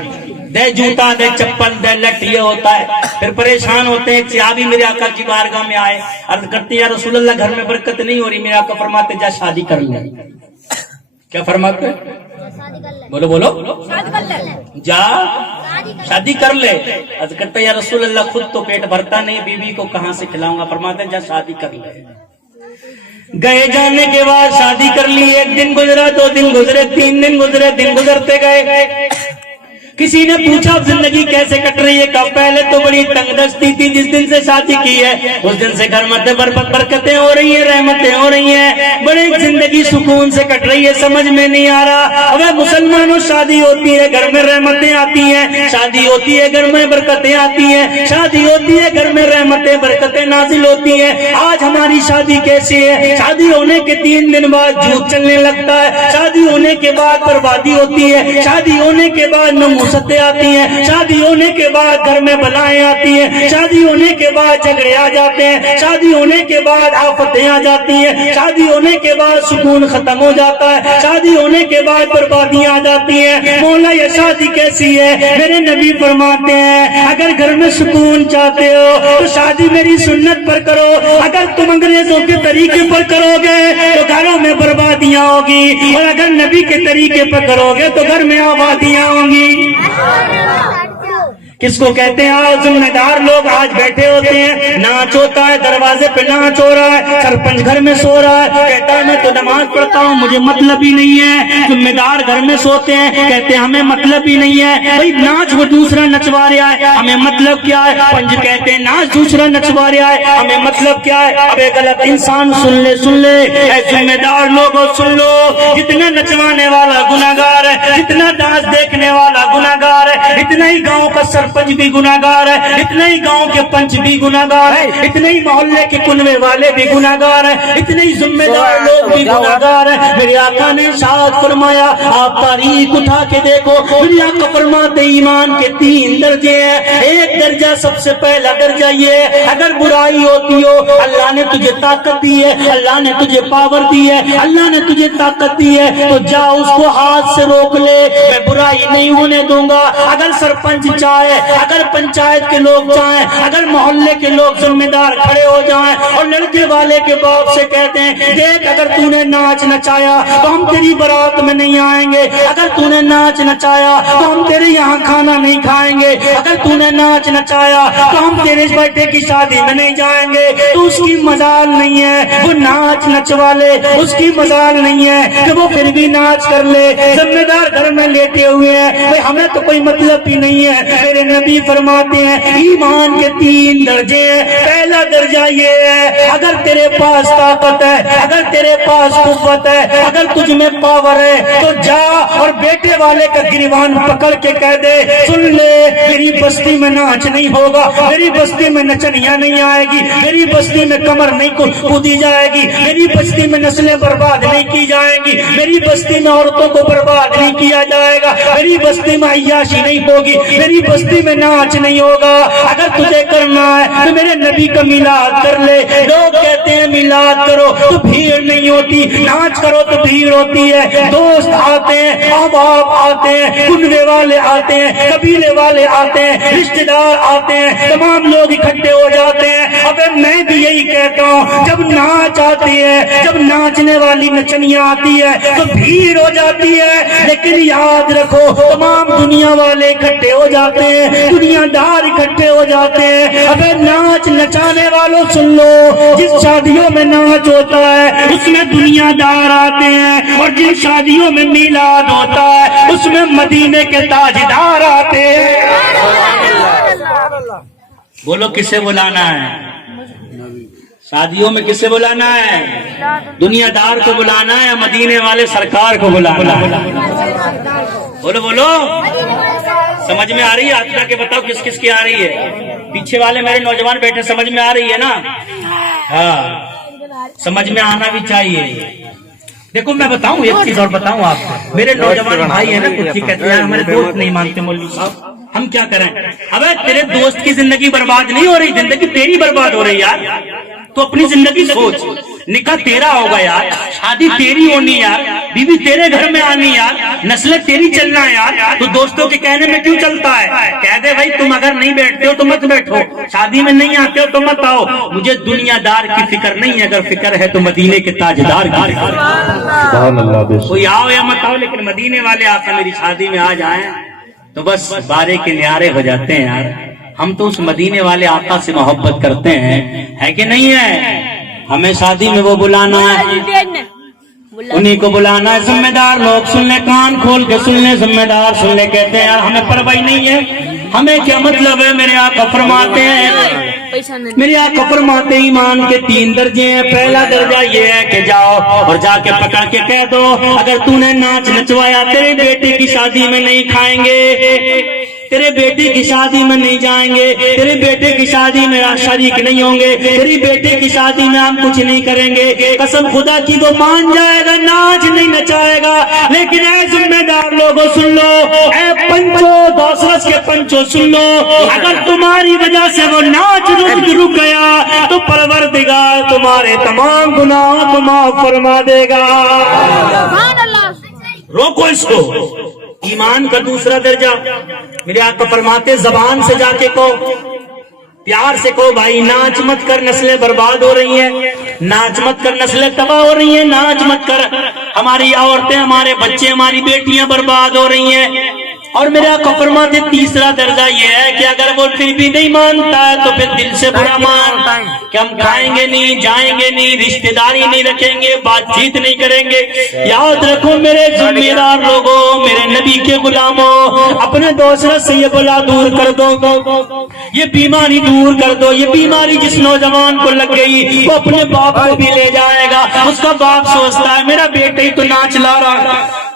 دے جوتا، دے چپل، دے لٹ، یہ ہوتا ہے. پھر پریشان ہوتے ہیں. صحابی میرے آقا کی بارگاہ میں آئے، عرض کرتے یا رسول اللہ گھر میں برکت نہیں ہو رہی. میرے آقا فرماتے جا شادی کر لے. کیا فرماتے؟ بولو بولو، جا شادی کر لے. عرض کرتے یا رسول اللہ خود تو پیٹ بھرتا نہیں، بیوی کو کہاں سے کھلاؤں گا؟ فرماتے جا شادی کر لے. گئے جانے کے بعد شادی کر لی. 1 دن گزرا، 2 دن گزرے، 3 دن گزرے، دن گزرتے گئے. کسی نے پوچھا زندگی کیسے کٹ رہی ہے؟ کہا پہلے تو بڑی تنگ دستی تھی، جس دن سے شادی کی ہے اس دن سے گھر میں برکتیں ہو رہی ہیں، رحمتیں ہو رہی ہیں، بڑی زندگی سکون سے کٹ رہی ہے. سمجھ میں نہیں آ رہا. اب مسلمانوں شادی ہوتی ہے گھر میں رحمتیں آتی ہیں، شادی ہوتی ہے گھر میں برکتیں آتی ہیں، شادی ہوتی ہے گھر میں رحمتیں برکتیں نازل ہوتی ہیں. آج ہماری شادی کیسی ہے؟ شادی ہونے کے 3 دن بعد جھوٹ چلنے لگتا ہے، شادی ہونے کے بعد بربادی ہوتی ہے، شادی ہونے کے بعد نموستیں آتی ہیں، شادی ہونے کے بعد گھر میں بلائیں آتی ہیں، شادی ہونے کے بعد جھگڑے آ جاتے ہیں، شادی ہونے کے بعد آفتیں آ جاتی ہیں، شادی ہونے کے بعد سکون ختم ہو جاتا ہے، شادی ہونے کے بعد بربادیاں آ جاتی ہیں. مولا یہ شادی کیسی ہے؟ میرے نبی فرماتے ہیں اگر گھر میں سکون چاہتے ہو تو شادی میری سنت پر کرو. اگر تم انگریزوں کے طریقے پر کرو گے تو گھروں میں بربادیاں ہوگی، اور اگر نبی کے طریقے پر کرو گے تو گھر میں آبادیاں ہوں گی. کس کو کہتے ہیں؟ آج ذمہ دار لوگ آج بیٹھے ہوتے ہیں، ناچ ہوتا ہے، دروازے پہ ناچ ہو رہا ہے، سرپنچ گھر میں سو رہا ہے، کہتا ہے میں تو نماز پڑھتا ہوں مجھے مطلب ہی نہیں ہے. ذمہ دار گھر میں سوتے ہیں، کہتے ہیں ہمیں مطلب ہی نہیں ہے. بھائی ناچ وہ دوسرا نچوا رہا ہے، ہمیں مطلب کیا ہے؟ پنج کہتے ہیں ناچ دوسرا نچوا رہا ہے، ہمیں مطلب کیا ہے؟ اب ایک غلط انسان سن لے اے ذمہ دار لوگوں سن لو، جتنا نچوانے والا گناہگار ہے، جتنا ڈانس دیکھنے والا گناہگار ہے، اتنا ہی گاؤں کا سرپنچ بھی گناہگار ہے، اتنے ہی گاؤں کے پنچ بھی گناہگار ہے، اتنے ہی محلے کے کنوے والے بھی گناہگار ہیں، اتنے ہی ذمہ دار لوگ بھی گناہگار ہیں. میرے آقا نے ارشاد فرمایا، آپ تاریخ اٹھا کے دیکھو، میرے آقا فرماتے ایمان کے 3 درجے ہیں. ایک درجہ سب سے پہلا درجہ یہ ہے اگر برائی ہوتی ہو، اللہ نے تجھے طاقت دی ہے، اللہ نے تجھے پاور دی ہے، اللہ نے تجھے طاقت دی ہے تو جا اس کو ہاتھ سے روک لے، میں برائی نہیں ہونے دوں گا. اگر سرپنچ چاہے، اگر پنچایت کے لوگ چاہیں، اگر محلے کے لوگ ذمہ دار کھڑے ہو جائیں اور لڑکے والے کے باپ سے کہتے ہیں دیکھ اگر تو نے ناچ نچایا تو ہم تیری برات میں نہیں آئیں گے، اگر تو نے ناچ نچایا تو ہم تیرے یہاں کھانا نہیں کھائیں گے، اگر تو نے ناچ نچایا تو ہم تیرے بیٹے کی شادی میں نہیں جائیں گے، تو اس کی مجال نہیں ہے وہ ناچ نچوا لے، اس کی مجال نہیں ہے کہ وہ پھر بھی ناچ کر لے. ذمہ دار گھر میں لیٹے ہوئے ہیں، ہمیں تو کوئی مطلب ہی نہیں ہے. میرے نبی فرماتے ہیں ایمان کے 3 درجے ہیں. پہلا درجہ یہ ہے اگر تیرے پاس طاقت ہے، اگر تیرے پاس قوت ہے، اگر تجھ میں پاور ہے تو جا اور بیٹے والے کا گریبان پکڑ کے کہہ دے سن لے میری بستی میں ناچ نہیں ہوگا، میری بستی میں نچنیاں نہیں آئے گی، میری بستی میں کمر نہیں کودی جائے گی، میری بستی میں نسلیں برباد نہیں کی جائیں گی، میری بستی میں عورتوں کو برباد نہیں کیا جائے گا، میری بستی میں عیاشی نہیں ہوگی، میری بستی میں ناچ نہیں ہوگا. اگر تجھے کرنا ہے تو میرے نبی کا میلاد کر لے. لوگ کہتے ہیں میلاد کرو تو بھیڑ نہیں ہوتی، ناچ کرو تو بھیڑ ہوتی ہے. دوست آتے ہیں، احباب آتے ہیں، کنوے والے آتے ہیں، قبیلے والے آتے ہیں، رشتے دار آتے ہیں، تمام لوگ اکٹھے ہو جاتے ہیں. اب میں بھی یہی کہتا ہوں جب ناچ آتی ہے، جب ناچنے والی نچنیاں آتی ہے تو بھیڑ ہو جاتی ہے، لیکن یاد رکھو تمام دنیا والے اکٹھے ہو جاتے ہیں، دنیا دار اکٹھے ہو ہو جاتے ہیں. ابے ناچ نچانے والوں سن لو, جس شادیوں میں ناچ ہوتا ہے اس میں دنیا دار آتے ہیں, اور جن شادیوں میں میلاد ہوتا ہے اس میں مدینے کے تاجدار آتے ہیں. بولو کسے بلانا ہے؟ شادیوں میں کسے بلانا ہے؟ دنیا دار کو بلانا ہے یا مدینے والے سرکار کو بلانا ہے؟ بولو بولو, سمجھ میں آ رہی ہے؟ آپ کے بتاؤ کس کس کی آ رہی ہے؟ پیچھے والے میرے نوجوان بیٹھے, سمجھ میں آ رہی ہے نا؟ ہاں, سمجھ میں آنا بھی چاہیے. دیکھو میں بتاؤں ایک چیز اور بتاؤں آپ کو, میرے نوجوان بھائی ہیں نا, کچھ ہی کہتے ہیں ہمارے دوست نہیں مانتے مولوی صاحب, ہم کیا کریں؟ ابے تیرے دوست کی زندگی برباد نہیں ہو رہی, زندگی تیری برباد ہو رہی یار. تو اپنی زندگی سوچ, نکاح تیرا ہوگا یار, شادی تیری ہونی یار, بیوی تیرے گھر میں آنی یار, نسلیں تیری چلنا یار. تو دوستوں کے کہنے میں کیوں چلتا ہے؟ کہہ دے بھائی تم اگر نہیں بیٹھتے ہو تو مت بیٹھو, شادی میں نہیں آتے ہو تو مت آؤ. مجھے دنیا دار کی فکر نہیں ہے, اگر فکر ہے تو مدینے کے تاجدار کی فکر. کوئی آؤ یا مت آؤ, لیکن مدینے والے آ کے میری شادی میں آ جائیں تو بس بارے کے نیارے ہو جاتے ہیں یار. ہم تو اس مدینے والے آقا سے محبت کرتے ہیں, ہے کہ نہیں ہے؟ ہمیں شادی میں وہ بلانا ہے, انہی کو بلانا ہے. ذمہ دار لوگ سن لے, کان کھول کے سن لے, ذمہ دار سن لے. کہتے ہیں یار ہمیں پرواہ نہیں ہے, ہمیں کیا مطلب ہے؟ میرے آقا فرماتے ہیں, میرے آقا فرماتے ہیں ایمان کے 3 درجے ہیں. پہلا درجہ یہ ہے کہ جاؤ اور جا کے پکڑ کے کہہ دو اگر تو نے ناچ نچوایا تیرے بیٹے کی شادی میں نہیں کھائیں گے, تیرے بیٹے کی شادی میں نہیں جائیں گے, تیرے بیٹے کی شادی میں شریک نہیں ہوں گے, تیری بیٹے کی شادی میں ہم کچھ نہیں کریں گے. قسم خدا کی تو مان جائے گا, ناچ نہیں نچائے گا. لیکن اے ذمہ دار لوگوں سن لو, اے پنچو دوسرس کے پنچو سن لو, اگر تمہاری وجہ سے وہ ناچ رک گیا تو پروردگار تمہارے تمام گناہوں کو معاف فرما دے گا. روکو اس کو. ایمان کا دوسرا درجہ میرے آقا فرماتے زبان سے جا کے کہو, پیار سے کہو بھائی ناچ مت کر, نسلیں برباد ہو رہی ہیں, ناچ مت کر, نسلیں تباہ ہو رہی ہیں, ناچ مت کر, ہماری عورتیں, ہمارے بچے, ہماری بیٹیاں برباد ہو رہی ہیں. اور میرے آقا فرماتے تیسرا درجہ یہ ہے کہ اگر وہ پھر بھی نہیں مانتا ہے تو پھر دل سے برا مان کہ ہم کھائیں گے نہیں, جائیں گے نہیں, رشتہ داری نہیں رکھیں گے, بات چیت نہیں کریں گے. یاد رکھو میرے ذمہ دار لوگوں, میرے نبی کے غلاموں, اپنے دوسرے سے یہ بلا دور کر دو, یہ بیماری دور کر دو. یہ بیماری جس نوجوان کو لگ گئی وہ اپنے باپ کو بھی لے جائے گا. اس کا باپ سوچتا ہے میرا بیٹا ہی تو ناچ لا رہا ہے,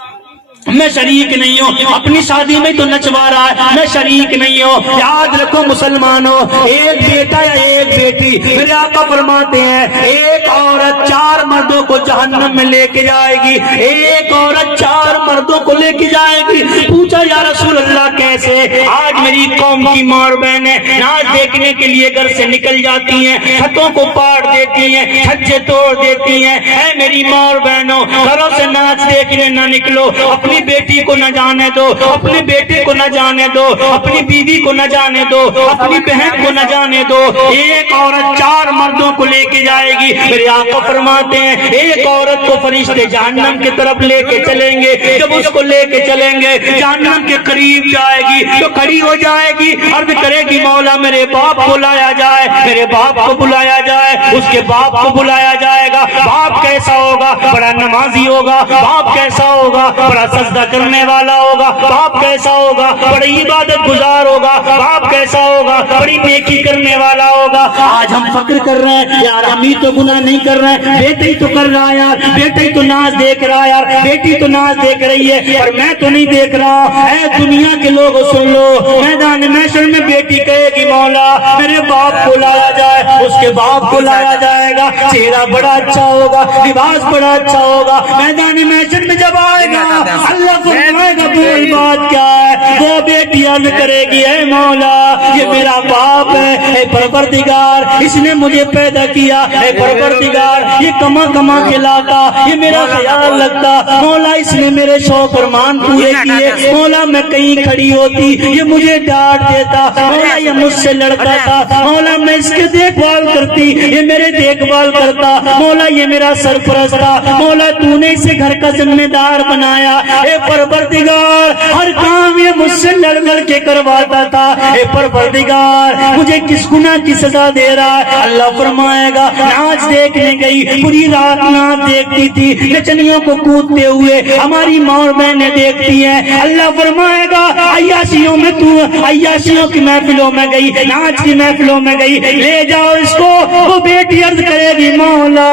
میں شریک نہیں ہوں, اپنی شادی میں تو نچوا رہا ہے, میں شریک نہیں ہوں. یاد رکھو مسلمانوں, ایک بیٹا یا ایک بیٹی, میرے آقا فرماتے ہیں ایک عورت 4 مردوں کو جہنم میں لے کے جائے گی, ایک عورت 4 مردوں کو لے کے جائے گی. پوچھا یا رسول اللہ کیسے؟ آج میری قوم کی ماں اور بہنیں ناچ دیکھنے کے لیے گھر سے نکل جاتی ہیں, چھتوں کو پاڑ دیتی ہیں, چھجے توڑ دیتی ہیں. اے میری ماں اور بہنوں, گھروں سے ناچ دیکھنے نہ نکلو, اپنی بیٹی کو نہ جانے دو, اپنے بیٹے کو نہ جانے دو, اپنی بیوی کو نہ جانے دو, اپنی بہن کو نہ جانے دو. ایک عورت 4 مردوں کو لے کے جائے گی. میرے آقا فرماتے ہیں ایک عورت کو فرشتے جہنم کی طرف لے کے چلیں گے. جب اس کو لے کے چلیں گے جہنم کے قریب جائے گی تو کھڑی ہو جائے گی, عرض کرے گی مولا میرے باپ کو لایا جائے, میرے باپ کو بلایا جائے. اس کے باپ کو بلایا جائے گا. باپ کیسا ہوگا؟ بڑا نمازی ہوگا. باپ کیسا ہوگا؟ بڑا سجدہ کرنے والا ہوگا. باپ کیسا ہوگا؟ بڑی عبادت گزار ہوگا. باپ کیسا ہوگا؟ بڑی نیکی کرنے والا ہوگا. آج ہم فخر کر رہے ہیں یار, ہم ہی تو گناہ نہیں کر رہے ہیں, بیٹے ہی تو کر رہا ہے یار, بیٹے ہی تو ناچ دیکھ رہا ہے یار, بیٹی تو ناچ دیکھ رہی ہے, پر میں تو نہیں دیکھ رہا. اے دنیا کے لوگ سن لو, میدان محشر میں بیٹی کہے گی مولا میرے باپ کو لایا جائے. اس کے باپ کو لایا جائے گا, چہرہ بڑا اچھا ہوگا, لباس بڑا اچھا ہوگا. میدان محشر میں جب آئے گا اللہ فرمائے گا بول بات کیا ہے؟ وہ بیٹی عرض کرے گی اے مولا یہ میرا باپ ہے, اے پروردگار اس نے مجھے پیدا کیا, اے پروردگار یہ کما کما کے لاتا, یہ میرا خیال لگتا, مولا اس نے میرے شوق فرمان پورے کیے, مولا میں کہیں کھڑی ہوتی یہ مجھے ڈانٹ دیتا, مولا یہ مجھ سے لڑتا, رہتا تھا، مولا میں اس کے دیکھ بھال کرتی، یہ میرے دیکھ بھال کرتا، مولا یہ میرا سرپرست تھا، مولا تو نے اسے گھر کا ذمہ دار بنایا، اے پروردگار ہر کام یہ مجھ سے لڑ لڑ کے کرواتا تھا، اے پروردگار مجھے کس گناہ کی سزا دے رہا ہے؟ اللہ فرمائے گا ناچ دیکھنے گئی، پوری رات ناچ دیکھتی تھی، نچنیوں کو کودتے ہوئے ہماری ماں اور بہنیں دیکھتی ہیں، اللہ فرمائے گا عیاشیوں میں تو عیاشیوں کی محفلوں میں گئی، ناچ کی محفلوں میں گئی، لے جاؤ اس کو، وہ بیٹی عرض کرے گی مولا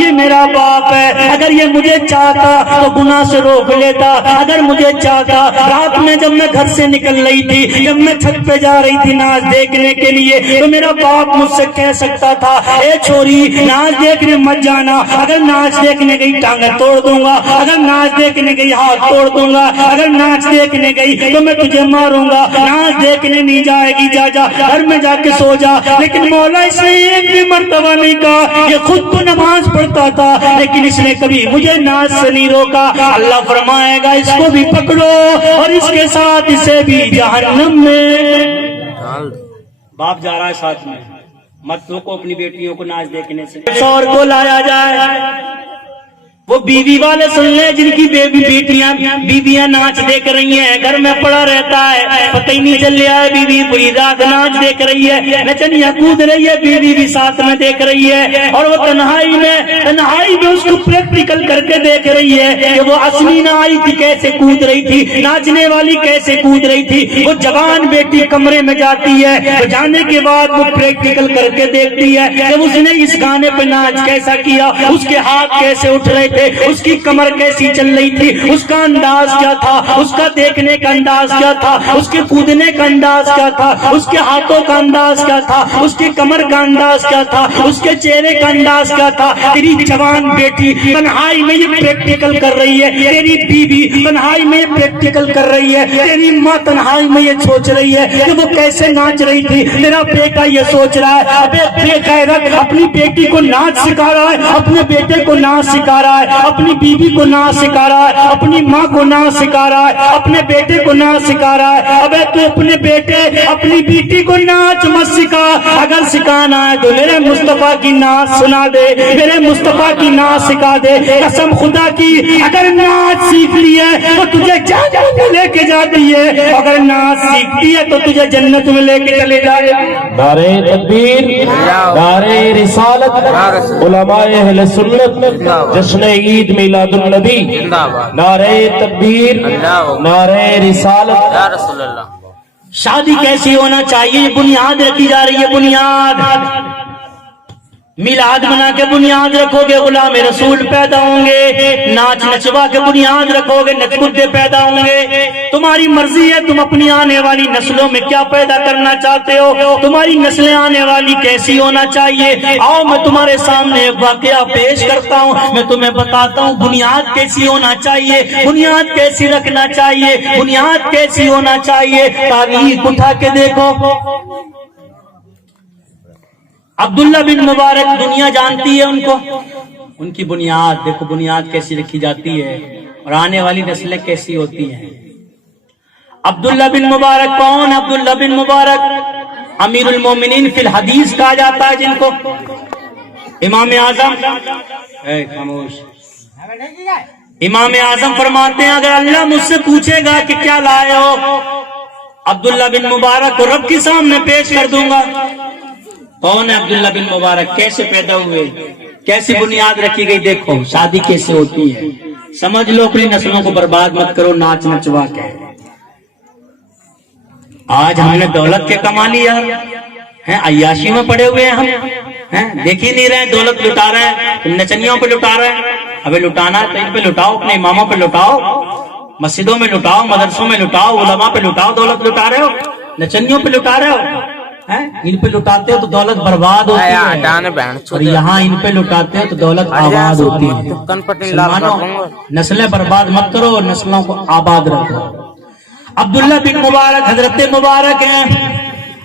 یہ میرا باپ ہے، اگر یہ مجھے چاہتا تو گناہ سے روک لیتا، اگر مجھے چاہتا رات میں جب میں گھر سے نکل رہی تھی، جب میں چھت پہ جا رہی تھی ناچ دیکھنے کے لیے، تو میرا باپ مجھ سے کہہ سکتا تھا اے چھوری ناچ دیکھنے مت جانا، اگر ناچ دیکھنے گئی ٹانگیں توڑ دوں گا، اگر ناچ دیکھنے گئی ہاتھ توڑ دوں گا، اگر ناچ دیکھنے گئی تو میں تجھے ماروں گا، ناچ دیکھنے نہیں جائے گی جا جا گھر میں جا کے سو جا۔ لیکن مولا اس نے ایک بھی مرتبہ نہیں کہا، یہ خود تو نماز پڑھتا تھا لیکن اس نے کبھی مجھے ناچ سے نہیں روکا۔ اللہ فرمائے گا اس کو بھی پکڑو اور اس کے ساتھ اسے بھی جہنم میں۔ باپ جا رہا ہے ساتھ میں، مت روکو اپنی بیٹیوں کو ناچ دیکھنے سے۔ شوہر کو لایا جائے، وہ بیوی والے سن لیں جن کی بیویاں ناچ دیکھ رہی ہیں، گھر میں پڑا رہتا ہے، پتہ ہی نہیں چل رہا ہے بیوی پوری رات ناچ دیکھ رہی ہے، نچنیاں کود رہی ہے، بیوی بھی ساتھ میں دیکھ رہی ہے، اور وہ تنہائی میں اس کو پریکٹیکل کر کے دیکھ رہی ہے کہ وہ اصلی نہ آئی تھی کیسے کود رہی تھی، ناچنے والی کیسے کود رہی تھی۔ وہ جوان بیٹی کمرے میں جاتی ہے، تو جانے کے بعد وہ پریکٹیکل کر کے دیکھتی ہے کہ اس نے اس گانے پہ ناچ کیسا کیا، اس کے ہاتھ کیسے اٹھ رہے تھے، اس کی کمر کیسی چل رہی تھی، اس کا انداز کیا تھا، اس کا دیکھنے کا انداز کیا تھا، اس کے کودنے کا انداز کیا تھا، اس کے ہاتھوں کا انداز کیا تھا، اس کی کمر کا انداز کیا تھا، اس کے چہرے کا انداز کیا تھا۔ تیری جوان بیٹی تنہائی میں یہ پریکٹیکل کر رہی ہے، تیری بیوی تنہائی میں یہ پریکٹیکل کر رہی ہے، تیری ماں تنہائی میں یہ سوچ رہی ہے کہ وہ کیسے ناچ رہی تھی، تیرا بیٹا یہ سوچ رہا ہے ابے بے غیرت اپنی بیٹی کو ناچ سکھا رہا ہے، اپنے بیٹے کو ناچ سکھا رہا ہے، اپنی بیوی کو ناچ سکھا رہا ہے، اپنی ماں کو ناچ سکھا رہا ہے، اپنے بیٹے کو ناچ سکھا رہا ہے۔ ابے تو اپنے بیٹے اپنی بیٹی کو ناچ مت سکھا، اگر سکھانا ہے تو میرے مصطفیٰ کی ناچ سنا دے، میرے مصطفیٰ کی ناچ سکھا دے، قسم خدا کی اگر ناچ سیکھ لی ہے تو تجھے جنت میں لے کے جاتی ہے، اگر ناچ سیکھتی ہے تو تجھے جنت میں لے کے چلے جائے۔ نعرہ تکبیر، نعرہ رسالت، علماء اہل سنت، جشن عید میلاد النبی، نعرہ تکبیر، نعرہ رسالت۔ یا رسول اللہ۔ شادی کیسی ہونا چاہیے یہ بنیاد رکھی جا رہی ہے، بنیاد میلاد بنا کے بنیاد رکھو گے غلام رسول پیدا ہوں گے، ناچ نچوا کے بنیاد رکھو گے نچ کدے پیدا ہوں گے۔ تمہاری مرضی ہے تم اپنی آنے والی نسلوں میں کیا پیدا کرنا چاہتے ہو، تمہاری نسلیں آنے والی کیسی ہونا چاہیے۔ آؤ میں تمہارے سامنے ایک واقعہ پیش کرتا ہوں، میں تمہیں بتاتا ہوں بنیاد کیسی ہونا چاہیے، بنیاد کیسی رکھنا چاہیے، بنیاد کیسی ہونا چاہیے۔ تاریخ اٹھا کے دیکھو، عبداللہ بن مبارک دنیا جانتی ہے ان کو، ان کی بنیاد دیکھو، بنیاد کیسی رکھی جاتی ہے اور آنے والی نسلیں کیسی ہوتی ہیں۔ عبداللہ بن مبارک کون؟ عبداللہ بن مبارک امیر المومنین فی الحدیث کہا جاتا ہے جن کو، امام اعظم خاموش، امام اعظم فرماتے ہیں اگر اللہ مجھ سے پوچھے گا کہ کیا لائے ہو، عبداللہ بن مبارک کو رب کے سامنے پیش کر دوں گا۔ کون ہے عبداللہ بن مبارک، کیسے پیدا ہوئے، کیسی بنیاد رکھی گئی، دیکھو شادی کیسے ہوتی ہے، سمجھ لو اپنی نسلوں کو برباد مت کرو ناچ نچوا کے۔ آج ہم نے دولت کے کما لیا ہے، عیاشی میں پڑے ہوئے ہیں ہم، دیکھ ہی نہیں رہے ہیں دولت لٹا رہے ہیں، نچنیوں پہ لٹا رہے ہیں۔ ابھی لٹانا ہے تو ان پہ لٹاؤ، اپنے اماموں پہ لٹاؤ، مسجدوں میں لٹاؤ، مدرسوں میں لٹاؤ، علماء پہ لٹاؤ، دولت لٹا رہے ہو، نچنیوں پہ لٹا رہے ہو، ان پہ لٹاتے ہو تو دولت برباد ہوتی ہے، اور یہاں ان پہ لٹاتے ہو تو دولت آباد ہوتی ہے۔ مسلمانوں نسلیں برباد مت کرو، نسلوں کو آباد رکھو۔ عبداللہ بن مبارک حضرت مبارک ہیں،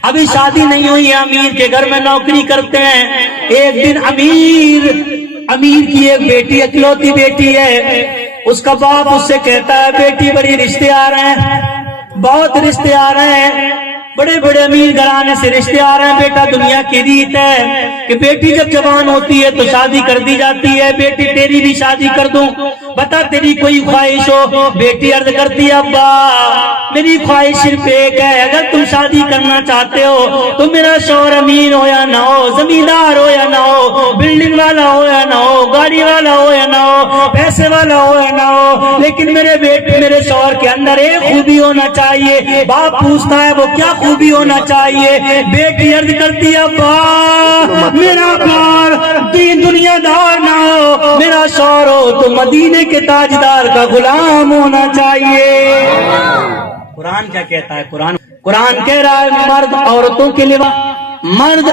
ابھی شادی نہیں ہوئی ہے، امیر کے گھر میں نوکری کرتے ہیں۔ ایک دن امیر کی ایک بیٹی، اکلوتی بیٹی ہے، اس کا باپ اس سے کہتا ہے بیٹی بڑی رشتے آ رہے ہیں، بہت رشتے آ رہے ہیں، بڑے بڑے امیر گھرانے سے رشتے آ رہے ہیں. بیٹا دنیا کی ریت ہے کہ بیٹی جب جوان ہوتی ہے تو شادی کر دی جاتی ہے. بیٹی تیری بھی شادی کر دوں, بتا تیری کوئی خواہش ہو؟ بیٹی عرض کرتی ہے ابا میری خواہش صرف ایک ہے, اگر تم شادی کرنا چاہتے ہو تو میرا شوہر امیر ہو یا نہ ہو, زمیندار ہو یا نہ ہو, بلڈنگ والا ہو یا نہ ہو, گاڑی والا ہو یا نہ ہو, پیسے والا ہو یا نہ ہو, لیکن میرے شوہر کے اندر ایک خوبی ہونا چاہیے. باپ پوچھتا ہے وہ کیا خوبی ہونا چاہیے؟ بیٹی عرض کرتی ہے ابا میرا بار دنیا دار نہ ہو, میرا شوہر ہو تو مدینے کے تاجدار کا غلام ہونا چاہیے. قرآن کیا کہتا ہے؟ قرآن کہہ رہا ہے مرد عورتوں کے لباس, مرد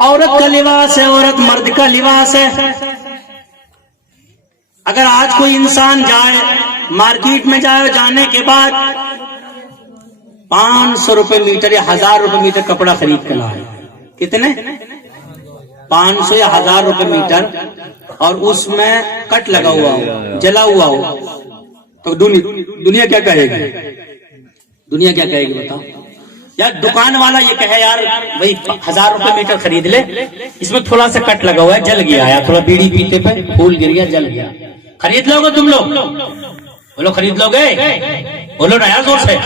عورت کا لباس ہے, عورت مرد کا لباس ہے. اگر آج کوئی انسان جائے مارکیٹ میں جائے, جانے کے بعد 500 روپے میٹر یا 1000 روپے میٹر کپڑا خرید کر لائے, کتنے 500 یا 1000 روپے میٹر, اور اس میں کٹ لگا ہوا ہو, جلا ہوا ہو, تو دنیا کیا کہے گی؟ دنیا کیا کہے گی بتاؤ؟ یا دکان والا یہ کہے یار بھائی 1000 روپے میٹر خرید لے, اس میں تھوڑا سا کٹ لگا ہوا ہے, جل گیا, یا تھوڑا بیڑی پیتے پہ پھول گر گیا, جل گیا, خرید لو گے تم لوگ؟ بولو خرید لو گے؟ بولو نا یار زور سے.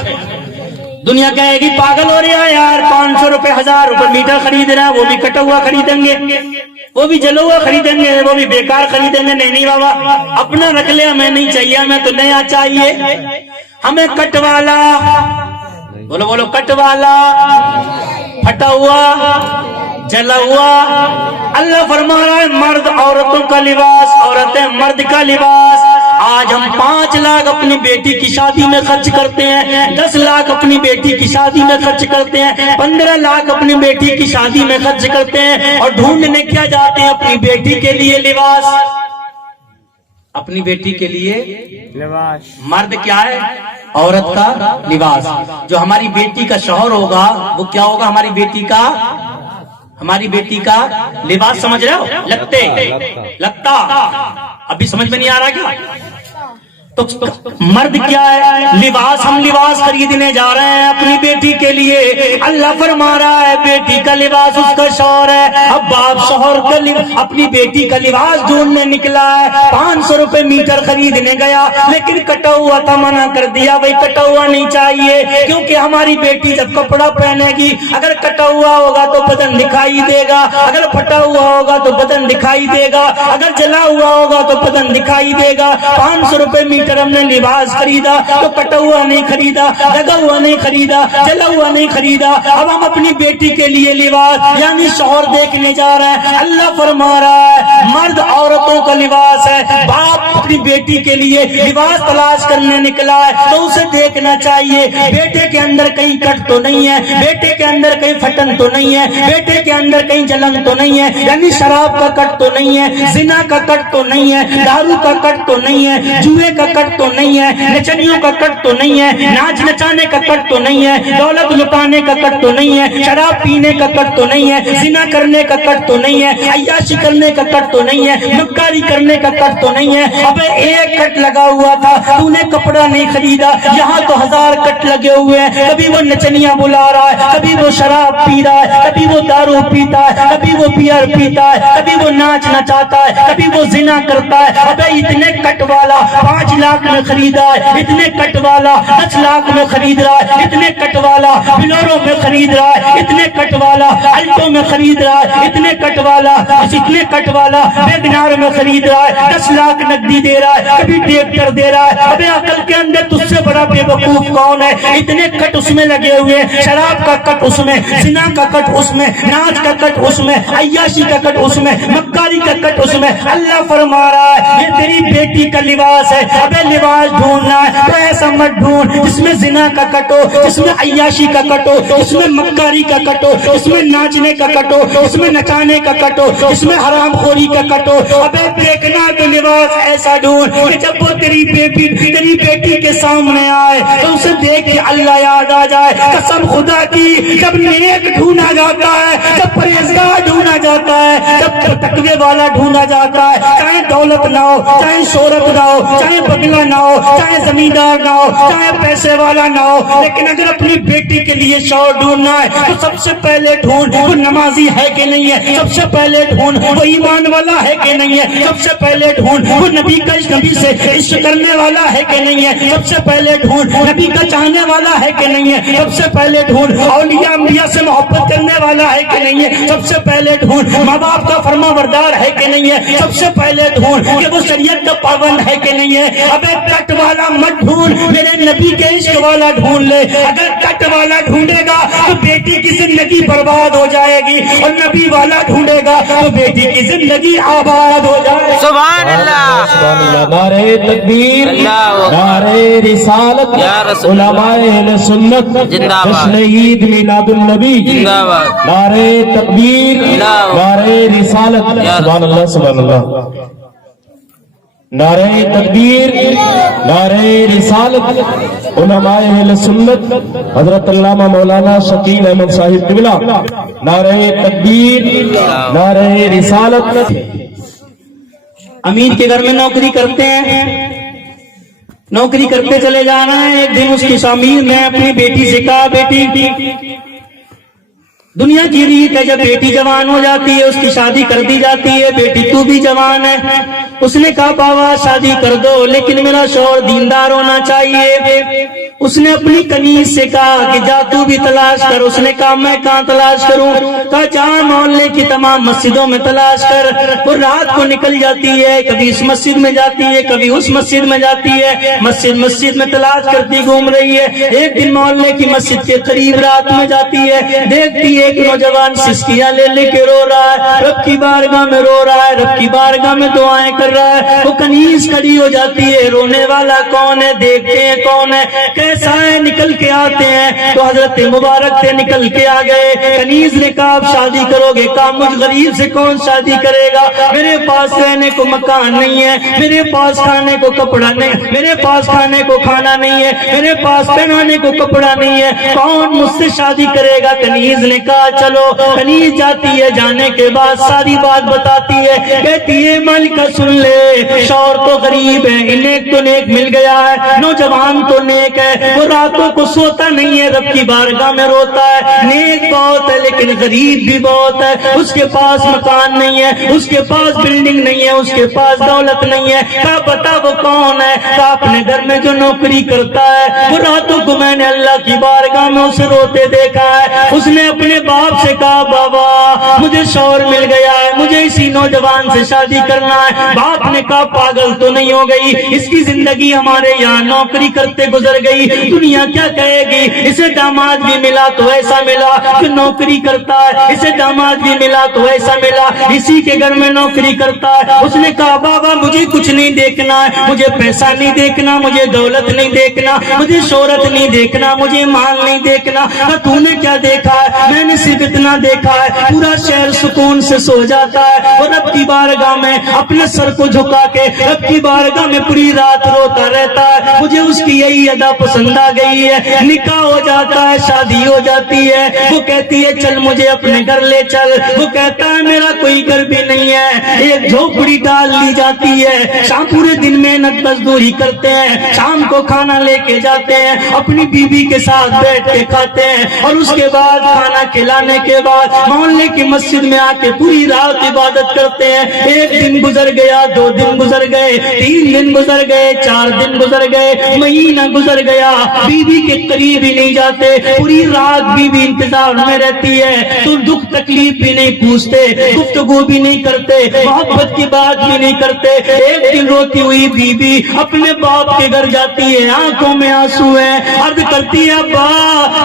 دنیا کہے گی پاگل ہو رہا ہے یار, 500 روپے 1000 روپے میٹر خرید رہا ہے, وہ بھی کٹا ہوا خریدیں گے, وہ بھی جلا ہوا خریدیں گے, وہ بھی بیکار خریدیں گے. نہیں بابا اپنا رکھ لے, ہمیں نہیں چاہیے, ہمیں تو نیا چاہیے, ہمیں کٹ والا. بولو بولو کٹ والا, پھٹا ہوا, جلا ہوا. اللہ فرما رہا ہے مرد عورتوں کا لباس, عورتیں مرد کا لباس. آج ہم 5 لاکھ اپنی بیٹی کی شادی میں خرچ کرتے ہیں, 10 لاکھ اپنی بیٹی کی شادی میں خرچ کرتے ہیں, 15 لاکھ اپنی بیٹی کی شادی میں خرچ کرتے ہیں, اور ڈھونڈنے کیا جاتے ہیں اپنی بیٹی کے لیے لباس. اپنی بیٹی کے لیے لباس. مرد کیا ہے؟ عورت کا لباس. جو ہماری بیٹی کا شوہر ہوگا وہ کیا ہوگا؟ ہماری بیٹی کا لباس. سمجھ رہے ہو؟ لگتا. ابھی سمجھ میں نہیں آ رہا کیا؟ تو مرد کیا ہے؟ لباس. ہم لباس خریدنے جا رہے ہیں اپنی بیٹی کے لیے. اللہ فرما رہا ہے بیٹی کا لباس اس کا شوہر ہے. اب باپ شوہر کا اپنی بیٹی کا لباس ڈھونڈنے نکلا ہے, 500 روپے میٹر خریدنے گیا, لیکن کٹا ہوا تھا, منع کر دیا بھائی کٹا ہوا نہیں چاہیے, کیونکہ ہماری بیٹی جب کپڑا پہنے گی اگر کٹا ہوا ہوگا تو بدن دکھائی دے گا, اگر پھٹا ہوا ہوگا تو بدن دکھائی دے گا, اگر جلا ہوا ہوگا تو بدن دکھائی دے گا. 500 روپے میٹر ہم نے لباس خریدا تو کٹا ہوا نہیں خریدا, لگا ہوا نہیں خریدا, جلا ہوا نہیں خریدا. اب ہم اپنی بیٹی کے لیے لباس یعنی شوہر دیکھنے جا رہے ہیں. اللہ فرما رہا ہے مرد عورتوں کا لباس ہے. باپ اپنی بیٹی کے لیے لباس تلاش کرنے نکلا ہے تو اسے دیکھنا چاہیے بیٹے کے اندر کہیں کٹ تو نہیں ہے, بیٹے کے اندر کہیں پھٹن تو نہیں ہے, بیٹے کے اندر کہیں جلن تو نہیں ہے, یعنی شراب کا کٹ تو نہیں ہے, زنا کا کٹ تو نہیں ہے, دارو کا کٹ تو نہیں ہے, جوئے کا کٹ تو نہیں ہے, نچنیوں کا کٹ تو نہیں ہے, ناچ نچانے کا کٹ تو نہیں ہے, دولت لٹانے کا کٹ تو نہیں ہے, شراب پینے کا کٹ تو نہیں ہے, زنا کرنے کا کٹ تو نہیں ہے, عیاشی کرنے کا کٹ تو نہیں ہے, مکاری کرنے کا کٹ تو نہیں ہے. ابے ایک کٹ لگا ہوا تھا, تو نے کپڑا نہیں خریدا, یہاں تو 1000 کٹ لگے ہوئے ہیں. کبھی وہ نچنیاں بلا رہا ہے, کبھی وہ شراب پی رہا ہے, کبھی وہ دارو پیتا ہے, کبھی وہ بیئر پیتا ہے, کبھی وہ ناچ نچاتا ہے, کبھی وہ زنا کرتا ہے. ابے اتنے کٹ والا 5 لاکھ میں خریدا ہے, اتنے کٹ والا 10 لاکھ میں خرید رہا ہے, اتنے کٹ والا بلورو میں خرید رہا ہے, اتنے کٹ والا الٹو میں خرید رہا ہے, اتنے کٹ والا ویگنار میں خرید رہا ہے, 10 لاکھ نقدی دے رہا ہے, کبھی ٹریکٹر دے رہا ہے. ابے عقل کے اندر تجھ سے بڑا بے وقوف کون ہے؟ اتنے کٹ اس میں لگے ہوئے, شراب کا کٹ اس میں, زنا کا کٹ اس میں, ناچ کا کٹ اس میں, عیاشی کا کٹ اس میں, مکاری کا کٹ اس میں. اللہ فرما رہا ہے یہ تیری بیٹی کا لباس ہے. ابے لباس ڈھونڈنا ہے تو ایسا مت ڈھونڈ جس میں زنا کا کٹ ہو, جس میں عیاشی کا کٹ ہو, جس میں مکاری کا کٹ ہو, جس میں ناچنے کا کٹ ہو, جس میں نچانے کا کٹ ہو, جس میں حرام خوری کا کٹ ہو. ابے دیکھنا تو لباس ایسا ڈھونڈ کہ جب وہ تیری بیٹی کے سامنے آئے تو اسے دیکھ کے اللہ یاد آ جائے. قسم خدا کی جب نیک ڈھونڈا جاتا ہے، جب پرہیزگار ڈھونڈا جاتا ہے، جب تقوی والا ڈھونڈا جاتا ہے، چاہے دولت نہ ہو، چاہے شہرت نہ ہو، چاہے بنگلہ نہ ہو، چاہے زمیندار نہ ہو، چاہے پیسے والا نہ ہو، لیکن اگر اپنی بیٹی کے لیے شوہر ڈھونڈنا ہے تو سب سے پہلے ڈھونڈ وہ نمازی ہے کہ نہیں ہے، سب سے پہلے ڈھونڈ وہ ایمان والا ہے کہ نہیں ہے، سب سے پہلے ڈھونڈ وہ نبی کا نبی سے عشق کرنے والا ہے کہ نہیں ہے، سب سے پہلے ڈھونڈ نبی کا چاہنے والا ہے کہ نہیں ہے، سب سے پہلے ڈھونڈ اولیاء انبیاء سے محبت کرنے والا ہے کہ نہیں ہے، سب سے پہلے ڈھونڈ ماں باپ کا فرما بردار ہے کہ نہیں ہے، سب سے پہلے ڈھونڈ کہ وہ شریعت کا پابند ہے کہ نہیں ہے۔ ابے کٹ والا مت ڈھونڈ، میرے نبی کے عشق والا ڈھونڈ لے۔ اگر کٹ والا ڈھونڈے گا تو بیٹی کی زندگی برباد ہو جائے گی، اور نبی والا ڈھونڈے گا تو بیٹی کی زندگی آباد ہو جائے گی۔ سبحان اللہ، سبحان اللہ، نعرہ تکبیر، اللہ نعرہ رسالت، یا رسول علماء اہل سنت، زندہ باد، جشن عید میلاد النبی، زندہ باد، نعرہ تکبیر، اللہ نعرہ رسالت، یا سبحان اللہ سبحان اللہ، نعرہ تکبیر، نعرہ رسالت، علماء اہل سنت، حضرت علامہ مولانا شکیل احمد صاحب قبلہ، نعرہ تکبیر، نعرہ رسالت۔ امیر کے گھر میں نوکری کرتے ہیں، نوکری کرتے چلے جا رہے ہیں۔ ایک دن اس کی امیر نے اپنی بیٹی سے کہا، بیٹی دنیا کی ریت ہے جب بیٹی جوان ہو جاتی ہے اس کی شادی کر دی جاتی ہے، بیٹی تو بھی جوان ہے۔ اس نے کہا بابا شادی کر دو لیکن میرا شوہر دیندار ہونا چاہیے۔ اس نے اپنی کنیز سے کہا کہ جا تو بھی تلاش کر۔ اس نے کہا میں کہاں تلاش کروں؟ کہا جہاں محلے کی تمام مسجدوں میں تلاش کر۔ وہ رات کو نکل جاتی ہے، کبھی اس مسجد میں جاتی ہے، کبھی اس مسجد میں جاتی ہے، مسجد میں تلاش کرتی گھوم رہی ہے۔ ایک دن محلے کی مسجد کے قریب رات میں جاتی ہے، دیکھتی ہے ایک نوجوان سسکیاں لے لے کے رو رہا ہے، رب کی بارگاہ میں رو رہا ہے، رب کی بارگاہ میں دعائیں کر رہا ہے۔ وہ کنیز کھڑی ہو جاتی ہے، رونے والا کون ہے؟ دیکھتے ہیں کون ہے، کیسا ہے؟ نکل کے آتے ہیں تو حضرت مبارک سے نکل کے آ گئے۔ کنیز نے کہا آپ شادی کرو گے؟ کہا مجھ غریب سے کون شادی کرے گا؟ میرے پاس رہنے کو مکان نہیں ہے، میرے پاس کھانے کو کپڑا نہیں، میرے پاس کھانے کو کھانا نہیں ہے، میرے پاس پہنانے کو کپڑا نہیں ہے، کون مجھ سے شادی کرے گا؟ کنیز نے کہا چلو۔ کنیز جاتی ہے، جانے کے بعد ساری بات بتاتی ہے، کہتی ہے ملکہ سن لے، شوہر تو غریب ہے، انہیں تو نیک مل گیا ہے، نوجوان تو نیک ہے، وہ راتوں کو سوتا نہیں ہے، رب کی بارگاہ میں روتا ہے، نیک بہت ہے لیکن غریب بھی بہت ہے، اس کے پاس مکان نہیں ہے، اس کے پاس بلڈنگ نہیں ہے، اس کے پاس دولت نہیں ہے۔ کہا بتا وہ کون ہے؟ کہا اپنے گھر میں جو نوکری کرتا ہے، وہ راتوں کو میں نے اللہ کی بارگاہ میں اسے روتے دیکھا ہے۔ اس نے اپنے باپ سے کہا بابا مجھے شوہر مل گیا ہے، مجھے اسی نوجوان سے شادی کرنا ہے۔ باپ نے کہا پاگل تو نہیں ہو گئی، اس کی زندگی ہمارے یہاں نوکری کرتے گزر گئی، دنیا کیا کہے گی؟ اسے داماد بھی ملا تو ایسا ملا کہ نوکری کرتا ہے، اسے داماد بھی ملا تو ایسا ملا اسی کے گھر میں نوکری کرتا ہے۔ اس نے کہا بابا مجھے کچھ نہیں دیکھنا ہے، مجھے پیسہ نہیں دیکھنا، مجھے دولت نہیں دیکھنا، مجھے شہرت نہیں دیکھنا، مجھے مال نہیں دیکھنا۔ تو نے کیا دیکھا ہے؟ میں نے صرف اتنا دیکھا ہے پورا شہر سکون سے سو جاتا ہے اور رب کی بارگاہ میں اپنے سر کو جھکا کے رب کی بارگاہ میں پوری رات روتا رہتا ہے۔ مجھے اس کی یہی ادا پسند آ گئی ہے، نکاح ہو جاتا ہے، شادی ہو جاتی ہے، وہ کہتی ہے چل مجھے اپنے گھر لے چل، وہ کہتا ہے میرا کوئی گھر بھی نہیں ہے، ایک جھوپڑی ڈال لی جاتی ہے، شام پورے دن محنت مزدوری کرتے ہیں، شام کو کھانا لے کے جاتے ہیں، اپنی بیوی کے ساتھ بیٹھ کے کھاتے ہیں، اور اس کے بعد کھانا کھلانے کے بعد محلے کی مسجد میں آ کے پوری رات عبادت کرتے ہیں۔ ایک دن گزر گیا، 2 دن گزر گئے، 3 دن گزر گئے، 4 دن گزر گئے، مہینہ گزر گیا، بیوی کے قریب ہی نہیں جاتے، پوری رات بیوی انتظار میں رہتی ہے، تو دکھ تکلیف بھی نہیں پوچھتے، گفتگو بھی نہیں کرتے، محبت کی بات بھی نہیں کرتے۔ ایک دن روتی ہوئی بیوی اپنے باپ کے گھر جاتی ہے، آنکھوں میں آنسو ہیں، عرض کرتی ہے ابا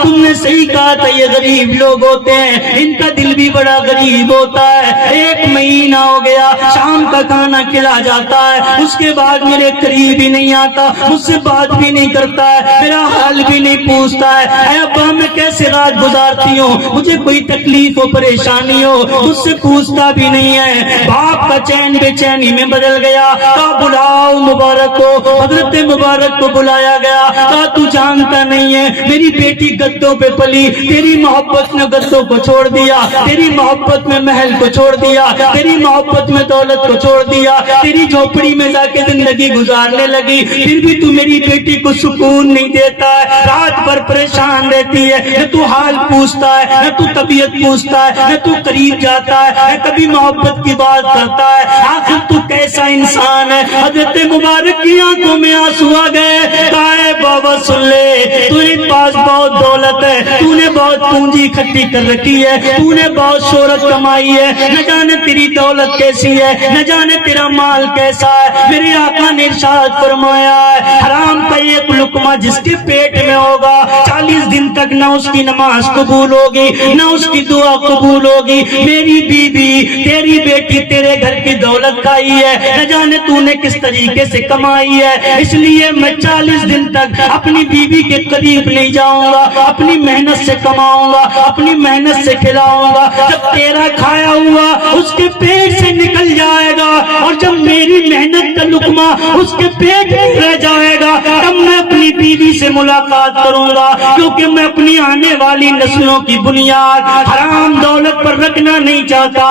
تم نے صحیح کہا تھا یہ غریب لوگ ہوتے ہیں، ان کا دل بھی بڑا غریب ہوتا ہے۔ 1 مہینہ ہو گیا، شام کا کھانا کھلا جاتا ہے، اس کے بعد میرے قریب ہی نہیں آتا، مجھ سے بات بھی نہیں کرتا ہے، میرا حال بھی نہیں پوچھتا ہے. اے ابا میں کیسے رات گزارتی ہوں, مجھے کوئی تکلیف و پریشانی ہو مجھ سے پوچھتا بھی نہیں ہے. باپ کا چین بے چینی میں بدل گیا. کہا بلاؤ مبارک کو. حضرت مبارک کو بلایا گیا. کہا تو جانتا نہیں ہے میری بیٹی گدوں پہ پلی, تیری محبت نے گدوں کو چھوڑ دیا, تیری محبت میں محل کو چھوڑ دیا, تیری محبت میں دولت کو چھوڑ دیا, تیری جھوپڑی میں جا کے زندگی گزارنے لگی, پھر بھی تو میری بیٹی کو سکون نہیں دیتا ہے, رات بھر پریشان رہتی ہے, نہ تو حال پوچھتا ہے, نہ تو طبیعت پوچھتا ہے, نہ تو قریب جاتا ہے, نہ کبھی محبت کی بات کرتا ہے. آخر تو کیسا انسان ہے؟ حضرت مبارک کی آنکھوں میں آنسو آ گئے. کہا اے بابا سن لے, تیرے پاس بہت دولت ہے, تو نے بہت پونجی اکٹھی کر رکھی ہے, تو نے بہت شہرت کمائی ہے, نہ جانے تیری دولت کیسی ہے, نہ جانے تیرا مال کیسا ہے. میرے آقا نے ارشاد فرمایا ہے حرام کا ایک لقمہ جس کے پیٹ میں ہوگا 40 دن تک نہ اس کی نماز قبول ہوگی, نہ اس کی دعا قبول ہوگی. میری بیوی تیری بیٹی تیرے گھر کی دولت کھائی ہے, نہ جانے تو نے کس طریقے سے کمائی ہے, اس لیے میں 40 دن تک اپنی بیوی کے قریب نہیں جاؤں گا, اپنی محنت سے کماؤں گا, اپنی محنت سے کھلاؤں گا. جب تیرا کھایا ہوا اس کے پیٹ سے نکل جائے گا, اور جب میری محنت کا لقمہ اس کے پیٹ میں رہ جائے گا, تب میں اپنی بیوی سے ملاقات کروں گا, کیونکہ میں اپنی آنے والی نسلوں کی بنیاد حرام دولت پر رکھنا نہیں چاہتا,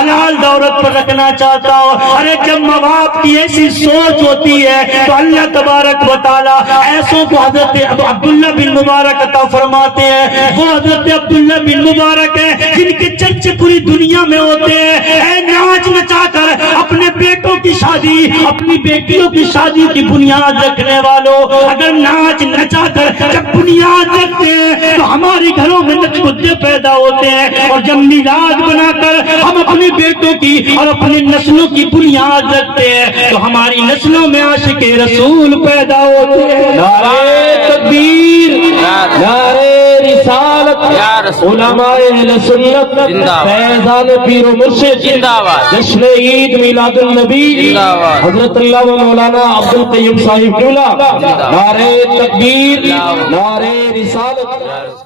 حلال دولت پر رکھنا چاہتا ہوں. ارے جب ماں باپ کی ایسی سوچ ہوتی ہے تو اللہ تبارک و تعالی ایسوں کو حضرت عبداللہ بن مبارک عطا فرماتے ہیں. وہ حضرت عبداللہ بن مبارک ہے جن کے چرچے پوری دنیا میں ہوتے ہیں. اے ناچ نچا کر اپنے بیٹوں کی شادی, اپنی بیٹیوں کی شادی کی بنیاد رکھنے والوں, اگر ناچ نچا کر جب بنیاد رکھتے ہیں تو ہمارے گھروں میں نچکدے پیدا ہوتے ہیں, اور جب میلاد بنا کر ہم اپنے بیٹوں کی اور اپنی نسلوں کی بنیاد رکھتے ہیں تو ہماری نسلوں میں عاشق رسول پیدا ہوتے ہیں. نعرہ تکبیر, نعرہ رسالت, علماء اہل سنت, فیضان پیر و مرشد زندہ باد, جشن عید میلاد النبی زندہ باد, حضرت اللہ و مولانا عبد القیوم صاحب ڈولا. نعرہ تکبیر, نعرہ رسالت.